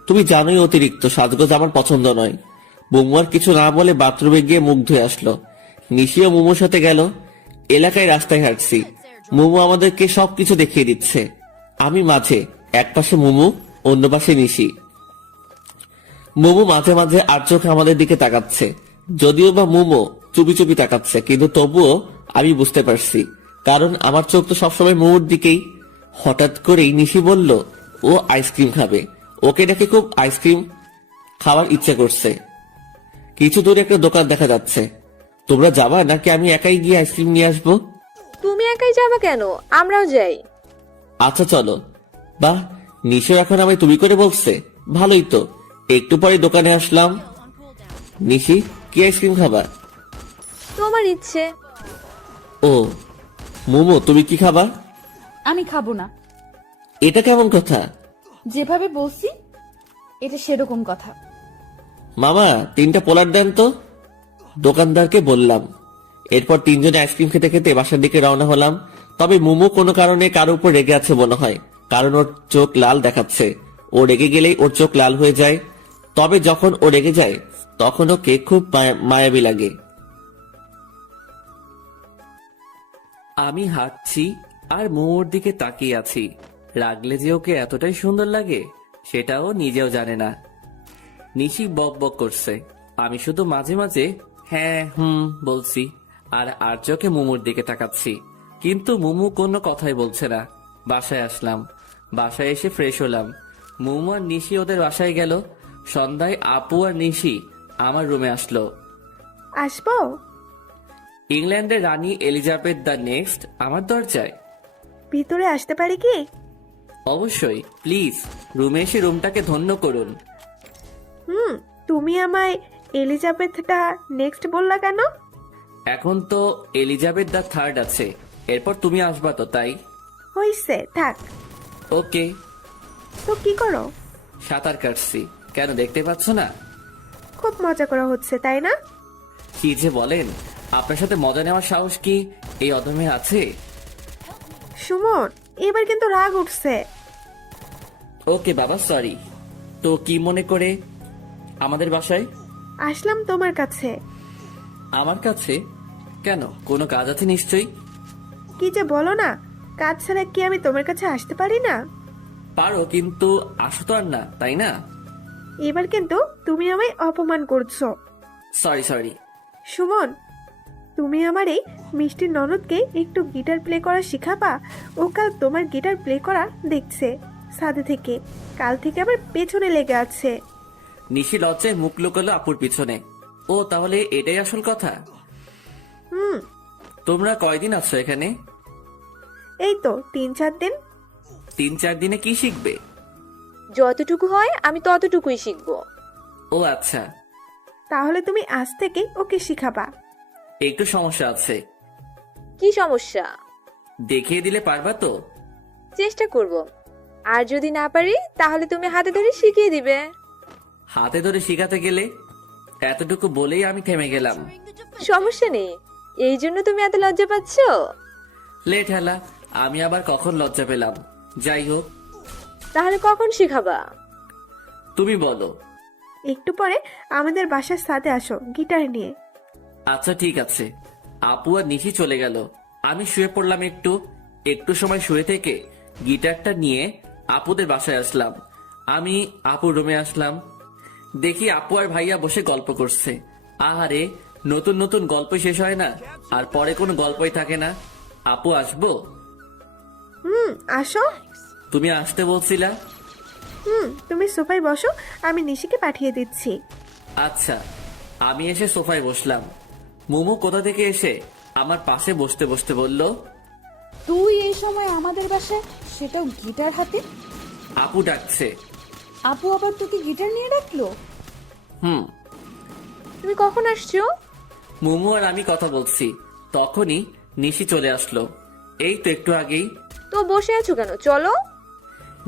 তুমি জানোই অতিরিক্ত সাজগোজ আমার পছন্দ নয়। মোমো আর কিছু না বলে বাথরুমে গিয়ে মুখ ধুয়ে আসলো। নিশিও মোমোর সাথে গেল। এলাকায় রাস্তায় হাঁটছি, মোমো আমাদেরকে সবকিছু দেখিয়ে দিচ্ছে। আমি মাঝে, এক পাশে মোমো, অন্য পাশে নিশি। মোমো মাঝে মাঝে আর চোখ আমাদের দিকে তাকাচ্ছে, যদিও বা মোমো চুপি চুপি তাকাচ্ছে, কিন্তু তবুও আমি বুঝতে পারছি, কারণ আমার চোখ তো সবসময় মোমোর দিকেই। হঠাৎ করেই নিশি বলল ও আইসক্রিম খাবে, ওকে নাকি খুব আইসক্রিম খাওয়ার ইচ্ছা করছে। কিছু দূরে একটা দোকান দেখা যাচ্ছে। তোমরা যাবা নাকি আমি একাই গিয়ে আইসক্রিম নিয়ে আসবো? তুমি একাই যাবে কেন, আমরাও যাই। আচ্ছা চলো। বাহ, নিশো এখন আমায় তুমি করে বলছে, ভালোই তো। একটু পরে দোকানে আসলাম। নিশি, কি আইসক্রিম খাবা? তোমার ইচ্ছে। ও মোমো, তুমি কি খাবা? আমি খাবো না। এটা কেমন কথা? যেভাবে বলছি এটা সেরকম কথা। মামা, 3টা পোলার দেন তো। দোকানদারকে বললাম। এরপর তিনজনে আইসক্রিম খেতে খেতে বাসার দিকে রওনা হলাম। তবে মোমো কোনো কারণে কারোর উপর রেগে আছে মনে হয়, কারণ ওর চোখ লাল দেখাচ্ছে। ও রেগে গেলেই ওর চোখ লাল হয়ে যায়, তবে যখন ও রেগে যায় তখন ওকে খুব মায়াবী লাগে। আমি হাঁটছি আর মোমোর দিকে তাকিয়ে আছি। রাগলে যে ওকে এতটাই সুন্দর লাগে সেটাও নিজেও জানে না। নিশি বক বক করছে, আমি শুধু মাঝে মাঝে হ্যাঁ বলছি আর চোখে মোমোর দিকে তাকাচ্ছি, কিন্তু মোমো কোনো কথাই বলছে না। বাসায় আসলাম, বাসায় এসে ফ্রেশ হলাম। মোমো আর নিশি ওদের বাসায় গেল। সন্ধ্যায় আপু আর নিশি আমার রুমে আসলো। আসবো? ইংল্যান্ডের রানী এলিজাবেথ দ্য নেক্সট আমার দরজায়। ভিতরে আসতে পারি কি? অবশ্যই, প্লিজ রুমে এসে রুমটাকে ধন্য করুন। তুমি আমায় এলিজাবেথটা নেক্সট বললা কেন? এখন তো এলিজাবেথ দ্য থার্ড আছে, এরপর তুমি আসবা তো, তাই। হইছে, থাক। ওকে। তো কি করো? সাঁতার কাটছি। কেন দেখতে পাচ্ছ না? খুব মজা করা হচ্ছে তাই না? কি যে বলেন, আপনার সাথে মজা নেওয়ার সাহস কি এই অদমে আছে? সুমন, এবার কিন্তু রাগ উঠছে। ওকে বাবা, সরি। তো কি মনে করে আমাদের বাসায়? আসলাম তোমার কাছে। আমার কাছে কেন? কোনো কাজ আছে নিশ্চয়ই। কি যে বলো না, কাজ ছাড়া কি আমি তোমার কাছে আসতে পারি না? পারো, কিন্তু আসো তো আর না, তাই না? এবার কিন্তু তুমি আমায় অপমান করছো। Sorry sorry. সুমন, তুমি আমার এই মিষ্টি ননদকে একটু গিটার প্লে করা শিখাবা। ও কাল তোমার গিটার প্লে করা দেখছে সাথে থেকে, কাল থেকে আবার পেছনে লেগে আছে। নিশি লজ্জায় মুখ লুকোলো আপুর পিছনে। ও তাহলে এটাই আসল কথা? হুম। তোমরা কয়দিন আছো এখানে? এই তো 3-4 দিন। 3-4 দিনে কি শিখবে? যতটুকু হয় আমি ততটুকুই শিখবো। ও আচ্ছা। তাহলে তুমি আজ থেকে ওকে শিখাবা। একটু সমস্যা আছে। কি সমস্যা? দেখিয়ে দিলে পারবা তো? চেষ্টা করব। আর যদি না পারি তাহলে তুমি হাতে ধরে শিখিয়ে দিবে। হাতে ধরে শিখাতে গেলে? এতটুকু বলেই আমি থেমে গেলাম। সমস্যা নেই, এই জন্য তুমি এত লজ্জা পাচ্ছ? লেট হেলা, আমি আবার কখন লজ্জা পেলাম? যাই হোক, তাহলে কখন শিখাবা? তুমি বলো। একটু পরে আমাদের বাসার সাথে আসো গিটার নিয়ে। আচ্ছা ঠিক আছে। আপু আর নিশি চলে গেল। আমি শুয়ে পড়লাম। একটু সময় শুয়ে থেকে গিটারটা নিয়ে আপুদের বাসায় আসলাম। আমি আপুর রুমে আসলাম, দেখি আপু আর ভাইয়া বসে গল্প করছে। আহারে, নতুন নতুন গল্প শেষ হয় না, আর পরে কোনো গল্পই থাকে না। আপু আসবো? আসো। তুমি আসতে বলছিলা? তুমি সোফায় বসো, আমি নিশিকে পাঠিয়ে দিচ্ছি। আচ্ছা। আমি এসে সোফায় বসলাম। মোমো কোথা থেকে এসে আমার পাশে বসতে বসতে বলল, তুই এই সময় আমাদের বাসায়, সেটাও গিটার হাতে? আপু ডাকছে। আপু আবার তোকে গিটার নিয়ে ডাকলো? হুম। তুমি কখন আসছো? মোমো আর আমি কথা বলছি, তখনই নিশি চলে আসলো। এই তো একটু আগেই। তো বসে আছো কেন, চলো।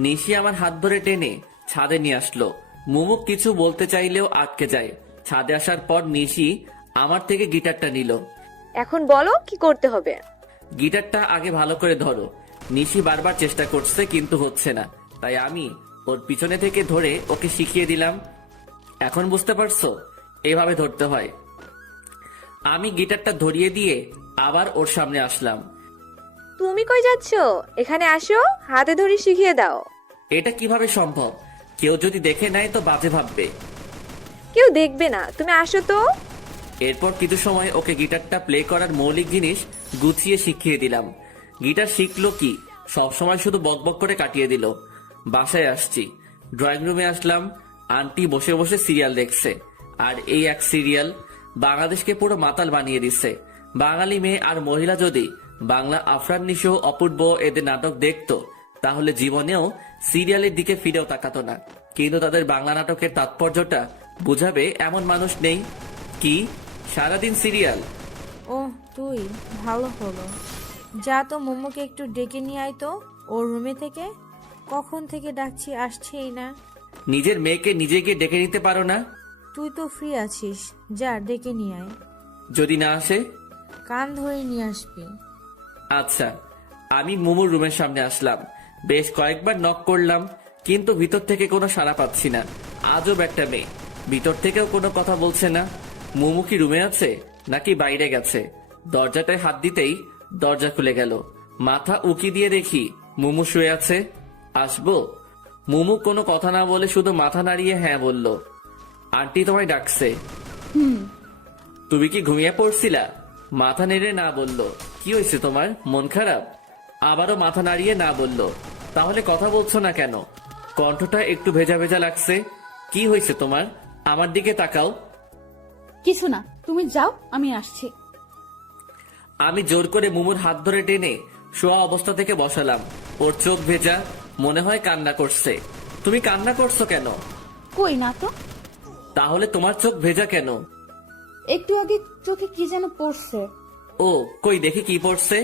নিশি আমার হাত ধরে টেনে ছাদে নিয়ে আসলো। মোমো কিছু বলতে চাইলেও আটকে যায়। ছাদে আসার পর নিশি আমার থেকে গিটারটা নিল। এখন বলো কি করতে হবে। গিটারটা আগে ভালো করে ধরো। নিশি বারবার চেষ্টা করছে কিন্তু হচ্ছে না, তাই আমি ওর পিছনে থেকে ধরে ওকে শিখিয়ে দিলাম। এখন বুঝতে পারছো? এভাবে ধরতে হয়। আমি গিটারটা ধরিয়ে দিয়ে আবার ওর সামনে আসলাম। তুমি কই যাচ্ছো? এখানে আসো, হাতে ধরে শিখিয়ে দাও। এটা কিভাবে সম্ভব? কেউ যদি দেখে নেয় তো বাজে ভাববে। কেউ দেখবে না, তুমি আসো তো। এরপর কিছু সময় ওকে গিটারটা প্লে করার মৌলিক জিনিস গুছিয়ে শিখিয়ে দিলাম। গিটার শিখলো কি, সবসময় শুধু বকবক করে কাটিয়ে দিল। বাসায় আসছি, ড্রয়িং রুমে আসলাম। আন্টি বসে বসে সিরিয়াল দেখছে। আর এই এক সিরিয়াল বাংলাদেশকে পুরো মাতাল বানিয়ে দিচ্ছে। বাঙালি মেয়ে আর মহিলা যদি বাংলা আফরান নিশো, অপূর্ব এদের নাটক দেখতো তাহলে জীবনেও সিরিয়ালের দিকে ফিরেও তাকাতো না। কিন্তু তাদের বাংলা নাটকের তাৎপর্যটা বুঝাবে এমন মানুষ নেই। কি সারাদিন সিরিয়াল? ও তুই, ভালো হলো। যা তো মোমোকে একটু ডেকে নিয়ে আয় তো ওর রুমে থেকে। কখন থেকে ডাকছি, আসছেই না। নিজের মেয়েকে নিজে গিয়ে ডেকে নিতে পারো না? তুই তো ফ্রি আছিস, যা ডেকে নিয়ে আয়। যদি না আসে? কান ধরে নিয়ে আসবি। আচ্ছা। আমি মোমোর রুমের সামনে আসলাম। বেশ কয়েকবার নক করলাম, কিন্তু ভিতর থেকে কোনো সাড়া পাচ্ছি না। আজব একটা মেয়ে, ভিতর থেকেও কোনো কথা বলছে না। মোমো কি রুমে আছে নাকি বাইরে গেছে? দরজাটায় হাত দিতেই দরজা খুলে গেল। মাথা উকি দিয়ে দেখি মোমো শুয়ে আছে। আসবো? মোমো কোনো কথা না বলে শুধু মাথা নাড়িয়ে হ্যাঁ বলল। আন্টি তোমায় ডাকছে। তুমি কি ঘুমিয়ে পড়ছিলা? মাথা নেড়ে না বলল। কি হয়েছে তোমার, মন খারাপ? আবারও মাথা নাড়িয়ে না বলল। তাহলে কথা বলছো না কেন? কণ্ঠটা একটু ভেজা ভেজা লাগছে। কি হয়েছে তোমার? আমার দিকে তাকাও। কিছু না, তুমি যাও, আমি আসছি। আমি জোর করে মোমোর হাত ধরে টেনে শোয়া অবস্থা থেকে বসালাম। ওর চোখ ভেজা, মনে হয় কান্না করছে। তুমি কান্না করছো কেন? কই না তো। তাহলে তোমার চোখ ভেজা কেন? একটু আগে চোখে কি যেন পড়ছে। ও কই দেখি কি পড়ছে।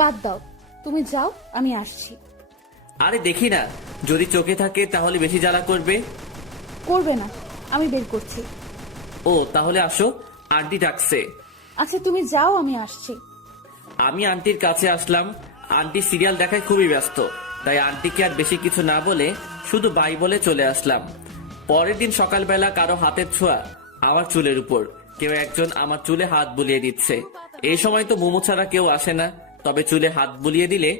বাদ দাও, তুমি যাও, আমি আসছি। আরে দেখি না, যদি চোখে থাকে তাহলে বেশি জ্বালা করবে। করবে না, আমি বের করছি। ও তাহলে আসো, আন্টি ডাকছে। আচ্ছা তুমি যাও, আমি আসছি। আমি আন্টির কাছে আসলাম। আন্টি সিরিয়াল দেখায় খুবই ব্যস্ত, তাই আন্টিকে আর বেশি কিছু না বলে শুধু বাই বলে চলে আসলাম। পরের দিন সকালবেলা কারো হাতের ছোঁয়া আমার চুলের উপর, কেউ একজন আমার চুলে হাত বুলিয়ে দিচ্ছে। এই সময় তো মোমো ছাড়া কেউ আসে না, তবে চুলে হাত বুলিয়ে দিলে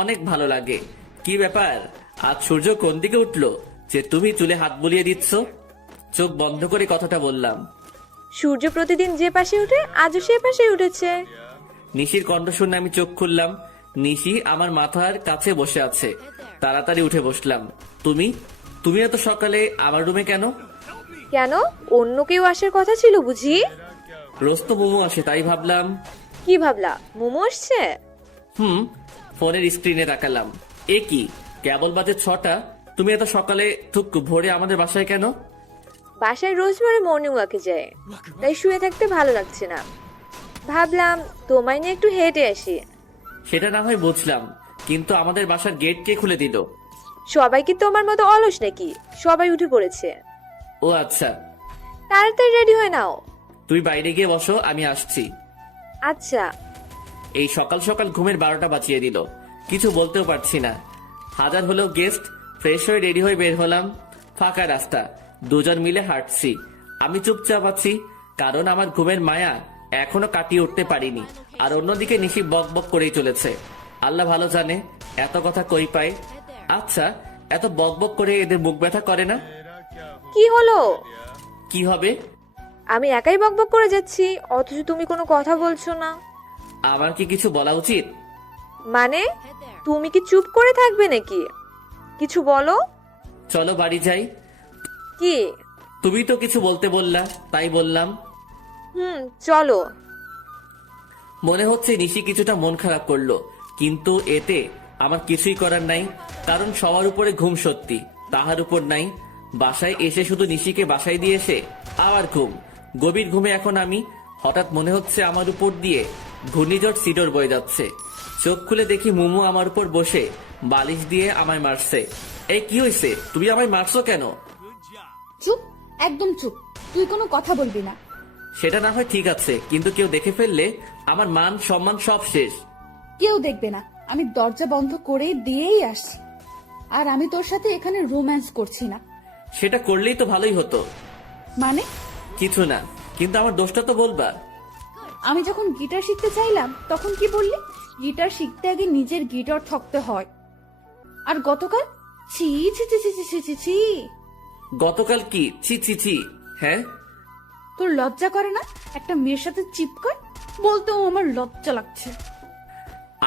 অনেক ভালো লাগে। কি ব্যাপার, আজ সূর্য কোন দিকে উঠলো যে তুমি চুলে হাত বুলিয়ে দিচ্ছ? চোখ বন্ধ করে কথাটা বললাম। সূর্য প্রতিদিন যে পাশে উঠে আজও সে পাশে উঠেছে। নিশির কণ্ঠ শুনে আমি চোখ খুললাম। নিশি আমার মাথার কাছে বসে আছে। তাড়াতাড়ি উঠে বসলাম। তুমি তুমি এত সকালে আমার রুমে কেন? কেন, অন্য কেউ আসার কথা ছিল বুঝি? রোজ তো মোমো আসে, তাই ভাবলাম। কি ভাবলা, মোমো আসছে? ফোনের স্ক্রিনে তাকালাম। এ কি, কেবল বাজে 6টা, তুমি এত সকালে থুক ভোরে আমাদের বাসায় কেন? বাসায় রোজ ভোরে মর্নিং ওয়াকে যায়, তাই শুয়ে থাকতে ভালো লাগছে না। ভাবলাম তোমায় নিয়ে একটু হেঁটে আসি। সেটা না হয় বুঝলাম, কিন্তু আমাদের বাসার গেট কে খুলে দিল? সবাই কি তোমার মতো অলস নাকি? সবাই উঠে পড়েছে। ও আচ্ছা, তাড়াতাড়ি রেডি হয়ে নাও। তুই বাইরে গিয়ে বসো, আমি আসছি। আচ্ছা। এই সকাল সকাল ঘুমের 12টা বাজিয়ে দিল। কিছু বলতেও পারছি না। হাজার হলেও গেস্ট। ফ্রেশ হয়ে রেডি হয়ে বের হলাম। ফাঁকা রাস্তা, দুজন মিলে হাঁটছি। আমি চুপচাপ আছি, কারণ আমার ঘুমের মায়া এখনো কাটিয়ে উঠতে পারিনি। আর অন্যদিকে নিশি বক বক করেই চলেছে। আল্লাহ ভালো জানে এত কথা কই পায়। আচ্ছা, এত বক বক করে এদের মুখ ব্যথা করে না? কি হলো? কি হবে? আমি একাই বকবক করে যাচ্ছি, অথচ তুমি কোনো কথা বলছো না। আমার কি কিছু বলা উচিত? মানে তুমি কি চুপ করে থাকবে নাকি? কিছু বলো। চলো বাড়ি যাই। কি? তুমি তো কিছু বলতে বললা, তাই বললাম। চলো। মনে হচ্ছে নিশি কিছুটা মন খারাপ করলো, কিন্তু এতে আমার কিছুই করার নাই। কারণ সবার উপরে ঘুম সত্যি, তাহার উপর নাই। বাসায় এসে শুধু নিশিকে বাসায় দিয়ে এসে আবার ঘুম। গভীর ঘুমে এখন আমি। হঠাৎ মনে হচ্ছে আমার উপর দিয়ে ঘূর্ণিঝড় সিডর বয়ে যাচ্ছে। চোখ খুলে দেখি মুমু আমার উপর বসে বালিশ দিয়ে আমায় মারছে। এই কি হয়েছে, তুমি আমায় মারছো কেন? চুপ, একদম চুপ, তুই কোনো কথা বলবি না। সেটা না হয় ঠিক আছে, কিন্তু কেউ দেখে ফেললে আমার মান সম্মান সব শেষ। কেউ দেখবে না, আমি দরজা বন্ধ করে দিয়েই আসছি। আর আমি তোর সাথে এখানে রোম্যান্স করছি না। সেটা করলেই তো ভালোই হতো। মানে? কিছু না, কিন্তু আমার দোষটা তো বলবা। আমি যখন গিটার শিখতে চাইলাম তখন কি বললি? গিটার শিখতে আগে নিজের গিটার ঠকতে হয়। আর গতকাল ছি ছি ছি ছি ছি ছি ছি। গতকাল কি ছি ছি ছি? হ্যাঁ, তোর লজ্জা করে না একটা মেয়ের সাথে চিপকায়? বলতেও আমার লজ্জা লাগছে।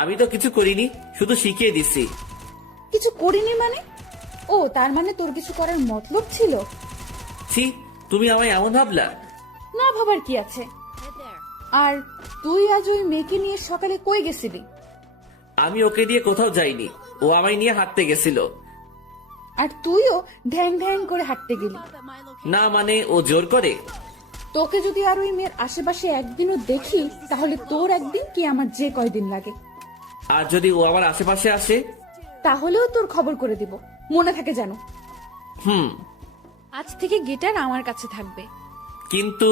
আমি তো কিছু করিনি, শুধু শিখিয়ে দিছি। কিছু করিনি মানে? ও তার মানে তোর কিছু করার মতলব ছিল? ছি, তুমি আমায় এমন ভাবলা? না ভাবার কি আছে। আর তুই আজ ওই মেয়েকে নিয়ে সকালে কই গেছিলি? আমি ওকে দিয়ে কোথাও যাইনি, ও আমায় নিয়ে হাঁটতে গেছিল। আর তুইও ঢ্যাং ঢ্যাং করে হাঁটতে গেলি? না মানে ও জোর করে। তোকে যদি আর ওই মেয়ের আশেপাশে একদিনও দেখি, তাহলে তোর একদিন কি আমার যে কয়দিন লাগে। আর যদি ও আমার আশেপাশে আসে? তাহলেও তোর খবর করে দিব, মনে থাকে যেন। হুম। আজ থেকে গিটার আমার কাছে থাকবে। কিন্তু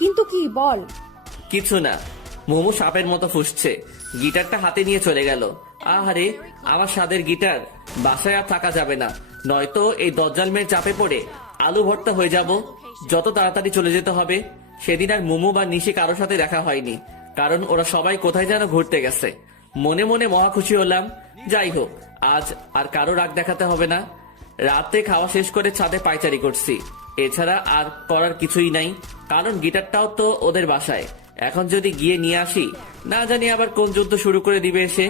কিন্তু কি বল? কিছু না। মোমো সাপের মতো ফুসছে, গিটারটা হাতে নিয়ে চলে গেল। আহারে, আমার স্বাদের গিটার। বাসায় আর থাকা যাবে না, নয়তো এই দজ্জাল মেয়ের চাপে পড়ে আলু ভর্তা হয়ে যাব। যত তাড়াতাড়ি চলে যেতে হবে। সেদিন আর মোমো বা নিশি কারোর সাথে দেখা হয়নি, কারণ ওরা সবাই কোথায় যেন ঘুরতে গেছে। মনে মনে মহা খুশি হলাম। যাই হোক, আজ আর কারো রাগ দেখাতে হবে না। রাতে খাওয়া শেষ করে ছাদে পায়চারি করছি, এছাড়া আর করার কিছুই নাই। কারণ গিটারটাও তো ওদের বাসায়। এখন যদি গিয়ে নিয়ে আসি, না জানি আবার কোন যুদ্ধ শুরু করে দিবে এসে।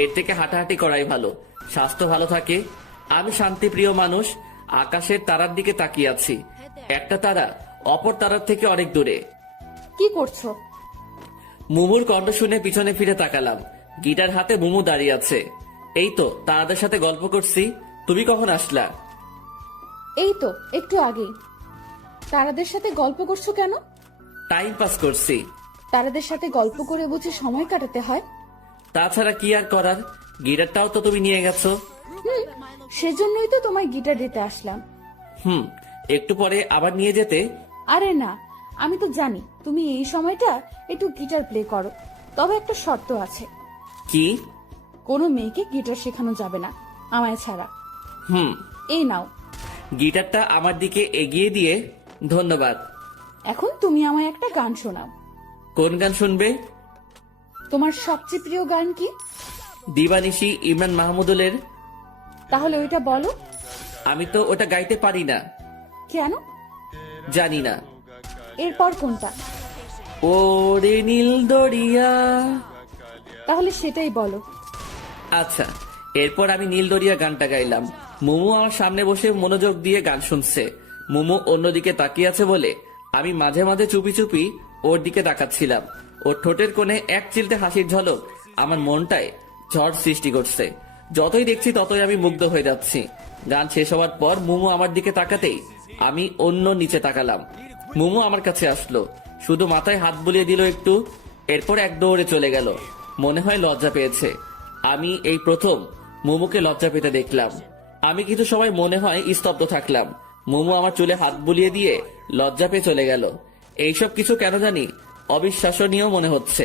এর থেকে হাঁটাহাঁটি করাই ভালো, স্বাস্থ্য ভালো থাকে। আমি শান্তিপ্রিয় মানুষ। আকাশের তারার দিকে তাকিয়ে আছি। একটা তারা অপর তারার থেকে অনেক দূরে। কি করছো? মুমুর কণ্ঠ শুনে পিছনে ফিরে তাকালাম। গিটার হাতে মুমু দাঁড়িয়ে আছে। এই তো তারাদের সাথে গল্প করছি। তুমি কখন আসলা? এই তো একটু আগেই। তারাদের সাথে গল্প করছো কেন? টাইম পাস করছি। তারাদের সাথে গল্প করে বুঝি সময় কাটাতে হয়? তাছাড়া কি আর করার, গিটারটাও তো তুমি নিয়ে গেছো। সেজন্যই তো তোমায় গিটার দিতে আসলাম। একটু পরে আবার নিয়ে যেতে। আরে না, আমি তো জানি তুমি এই সময়টা একটু গিটার প্লে করো, তবে একটা শর্ত আছে। কি? কোনো মেয়েকে গিটার শেখানো যাবে না আমায় ছাড়া। এই নাও। গিটারটা আমার দিকে এগিয়ে দিয়ে, ধন্যবাদ। এখন তুমি আমায় একটা গান শোনাও। কোন গান শুনবে? তোমার সবচেয়ে প্রিয় গান কি? দিবানিশি ইমরান মাহমুদুলের। তাহলে ওইটা বলো। আমি তো ওটা গাইতে পারি না। কেন? জানি না। এরপর কোনটা? ওরে নীল দরিয়া। তাহলে সেটাই বলো। আচ্ছা, এরপর আমি নীল দরিয়া গানটা গাইলাম। মোমো আমার সামনে বসে মনোযোগ দিয়ে গান শুনছে। মোমো অন্যদিকে তাকিয়ে আছে বলে আমি মাঝে মাঝে চুপি চুপি ওর দিকে তাকাচ্ছিলাম। ওর ঠোঁটের কোণে এক চিলতে হাসির ঝলক আমার মনটায় ঝড় সৃষ্টি করছে। যতই দেখছি ততই আমি মুগ্ধ হয়ে যাচ্ছি। গান শেষ হওয়ার পর মোমো আমার দিকে তাকাতেই আমি অন্য নিচে তাকালাম। মোমো আমার কাছে আসলো, শুধু মাথায় হাত বুলিয়ে দিল একটু, এরপর এক দৌড়ে চলে গেল। মনে হয় লজ্জা পেয়েছে। আমি এই প্রথম মোমোকে লজ্জা পেতে দেখলাম। আমি কিছু সময় মনে হয় স্তব্ধ থাকলাম। মোমো আমার চুলে হাত বুলিয়ে দিয়ে লজ্জা পেয়ে চলে গেল। এইসব কিছু কেন জানি অবিশ্বাসনীয় মনে হচ্ছে।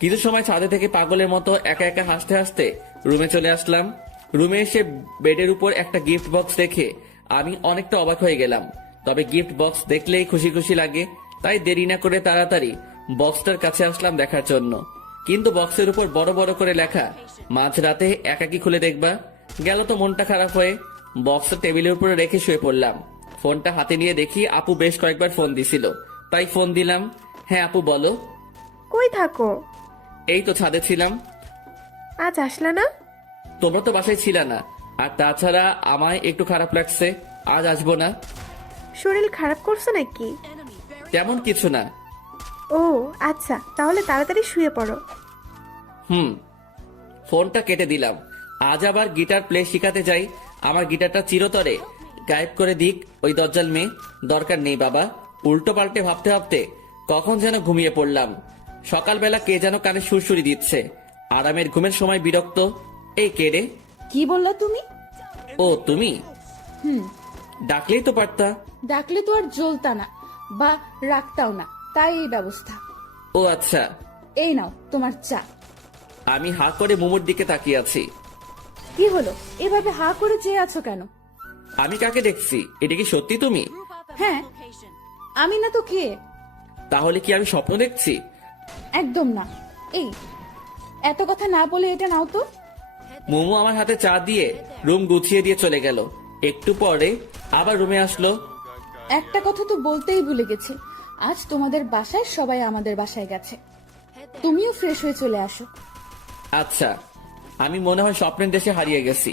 কিছু সময় ছাদে থেকে পাগলের মতো একা একা হাসতে হাসতে রুমে চলে আসলাম। রুমে এসে বেডের উপর একটা গিফট বক্স দেখে আমি অনেকটা অবাক হয়ে গেলাম। তবে গিফট বক্স দেখলেই খুশি খুশি লাগে, তাই দেরি না করে তাড়াতাড়ি বক্সটার কাছে আসলাম দেখার জন্য। কিন্তু বক্সের উপর বড় বড় করে লেখা, মাঝরাতে একাকি খুলে দেখবা। গেল তো মনটা খারাপ হয়ে বক্সটা টেবিলের উপরে রেখে শুয়ে পড়লাম। ফোনটা হাতে নিয়ে দেখি আপু বেশ কয়েকবার ফোন দিছিল, তাই ফোন দিলাম। হ্যাঁ আপু বলো। কই থাকো? এই তো ছাদে ছিলাম। আজ আসলা না? তোমরা তো বাসায় ছিল না, আর তাছাড়া আমায় একটু খারাপ লাগছে, আজ আসবো না। শরীর খারাপ করছো নাকি? তেমন কিছু না। ও আচ্ছা, তাহলে তাড়াতাড়ি শুয়ে পড়ো। ফোনটা কেটে দিলাম। আজ আবার গিটার প্লে শিখাতে যাই। আমার গিটারটা চিরতরে গায়েব করে দিক ওই দজ্জাল মেয়ে। দরকার নেই বাবা। উল্টো পাল্টে ভাবতে ভাবতে কখন যেন ঘুমিয়ে পড়লাম। সকালবেলা কে যেন কানে সুরসুরি দিচ্ছে। আরামের ঘুমের সময় বিরক্ত। এই কে রে? কি বললা তুমি? ও তুমি? ডাকলেই তো পারতা। ডাকলে তো আর জ্বলতা না বা রাখতাও না, তাই এই ব্যবস্থা। ও আচ্ছা। এই নাও তোমার চা। আমি হা করে মোমোর দিকে তাকিয়ে আছি। কি হলো, এভাবে হা করে চেয়ে আছো কেন? আমি কাকে দেখছি? এটা কি সত্যি তুমি? হ্যাঁ, আমি না তো কে? তাহলে কি আমি স্বপ্ন দেখছি? একদম না। এই এত কথা না বলে এটা নাও তো। মোমো আমার হাতে চা দিয়ে রুম গুছিয়ে দিয়ে চলে গেল। একটু পরে আবার রুমে আসলো। একটা কথা তো বলতেই ভুলে গেছি, আজ তোমাদের বাসায় সবাই আমাদের বাসায় গেছে। তুমিও ফ্রেশ হয়ে চলে আসো। আচ্ছা, আমি মনে হয় স্বপ্নের দেশে হারিয়ে গেছি।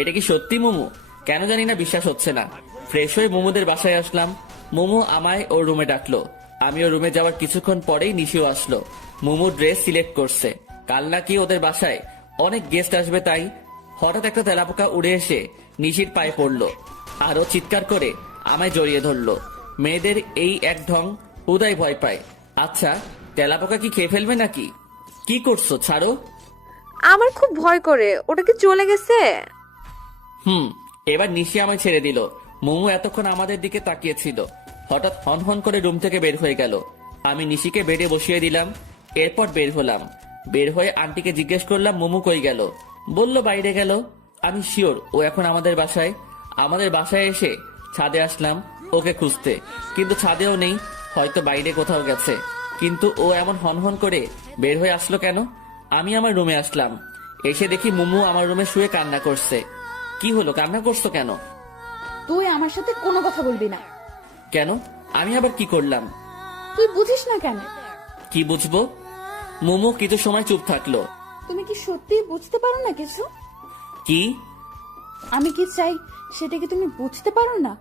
এটা কি সত্যি মোমো? কেন জানি না বিশ্বাস হচ্ছে না। ফ্রেশ হয়ে মোমোদের বাসায় আসলাম। মোমো আমায় ওর রুমে ডাকলো। আমি ওর রুমে যাওয়ার কিছুক্ষণ পরেই নিশিও আসলো। মোমো ড্রেস সিলেক্ট করছে, কাল নাকি ওদের বাসায় অনেক গেস্ট আসবে, তাই হঠাৎ একটা তেলাপোকা উড়ে এসে নিশির পায়ে পড়লো। আরো চিৎকার করে আমায় জড়িয়ে ধরলো। মেয়েদের এই এক ঢং উদয় ভয় পায়। আচ্ছা, তেলাপোকা কি খেয়ে ফেলবে নাকি? কি করছো? ছাড়ো। আমার খুব ভয় করে, ওটা কি চলে গেছে? এবার নিশি আমায় ছেড়ে দিল। মোমো এতক্ষণ আমাদের দিকে তাকিয়েছিল, হঠাৎ হন হন করে রুম থেকে বের হয়ে গেল। আমি নিশিকে বেডে বসিয়ে দিলাম, এরপর বের হলাম। বের হয়ে আন্টিকে জিজ্ঞেস করলাম মোমো কই গেল। বলল বাইরে গেল। আমি শিওর ও এখন আমাদের বাসায়। আমাদের বাসায় এসে ছাদে আসলাম ওকে খুঁজতে, কিন্তু ছাদেও নেই, হয়তো বাইরে কোথাও গেছে। কিন্তু ও এমন হনহন করে বের হয়ে আসলো কেন? আমি আমার রুমে আসলাম, এসে দেখি মোমো আমার রুমে শুয়ে কান্না করছে। কি হলো, কান্না করছো কেন? তুই আমার সাথে কোনো কথা বলবি না। কেন? আমি আবার কি করলাম? তুই বুঝিস না কেন? কি বুঝবো? মোমো কিছু সময় চুপ থাকলো। তুমি কি সত্যি বুঝতে পারো না কিছু? কি? আমি কি চাই সেটা কি তুমি বুঝতে পারো না?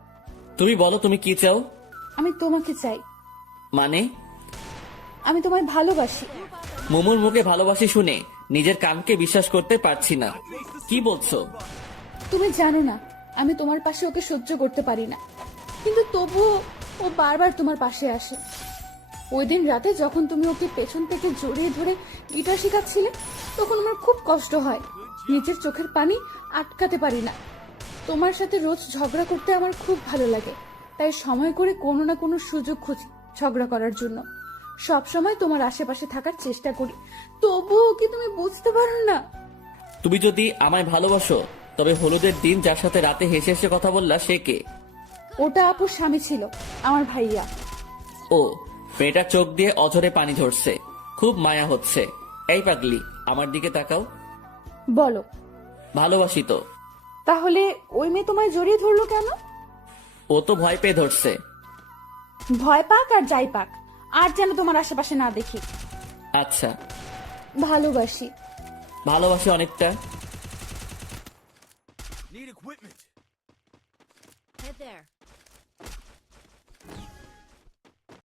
তুমি বলো, তুমি কি চাও? আমি তোমাকে চাই। মানে? আমি তোমায় ভালোবাসি। মোমোর মুখে ভালোবাসি শুনে নিজের কানকে বিশ্বাস করতে পারছি না। কি বলছো? তুমি জানো না আমি তোমার পাশে ওকে সহ্য করতে পারি না, কিন্তু তবুও ও বারবার তোমার পাশে আসে। ওই দিন রাতে যখন তুমি ওকে পেছন থেকে জড়িয়ে ধরে গিটার শেখাচ্ছিলে, তখন আমার খুব কষ্ট হয়। নিজের চোখের পানি আটকাতে পারি না। তোমার সাথে রোজ ঝগড়া করতে আমার খুব ভালো লাগে, তাই সময় করে কোনো না কোনো সুযোগ খুঁজি ঝগড়া করার জন্য। সব সময় তোমার আশেপাশে থাকার চেষ্টা করি, তবুও কি তুমি বুঝতে পারো না? তুমি যদি আমায় ভালোবাসো তবে হলুদের দিন যার সাথে রাতে হেসে হেসে কথা বললা সে কে? ওটা আপুর স্বামী ছিল, আমার ভাইয়া। ও, মেয়েটার চোখ দিয়ে অঝরে পানি ঝরছে, খুব মায়া হচ্ছে। এই পাগলি, আমার দিকে তাকাও। বলো। ভালোবাসি তো। তাহলে ওই মেয়ে তোমায় জড়িয়ে ধরলো কেন? ও তো ভয় পেয়ে ধরছে। ভয় পাক আর যাই পাক, আর যেন তোমার আশেপাশে না দেখি। আচ্ছা, ভালোবাসি। ভালোবাসি অনেকটা। Need equipment. Head there.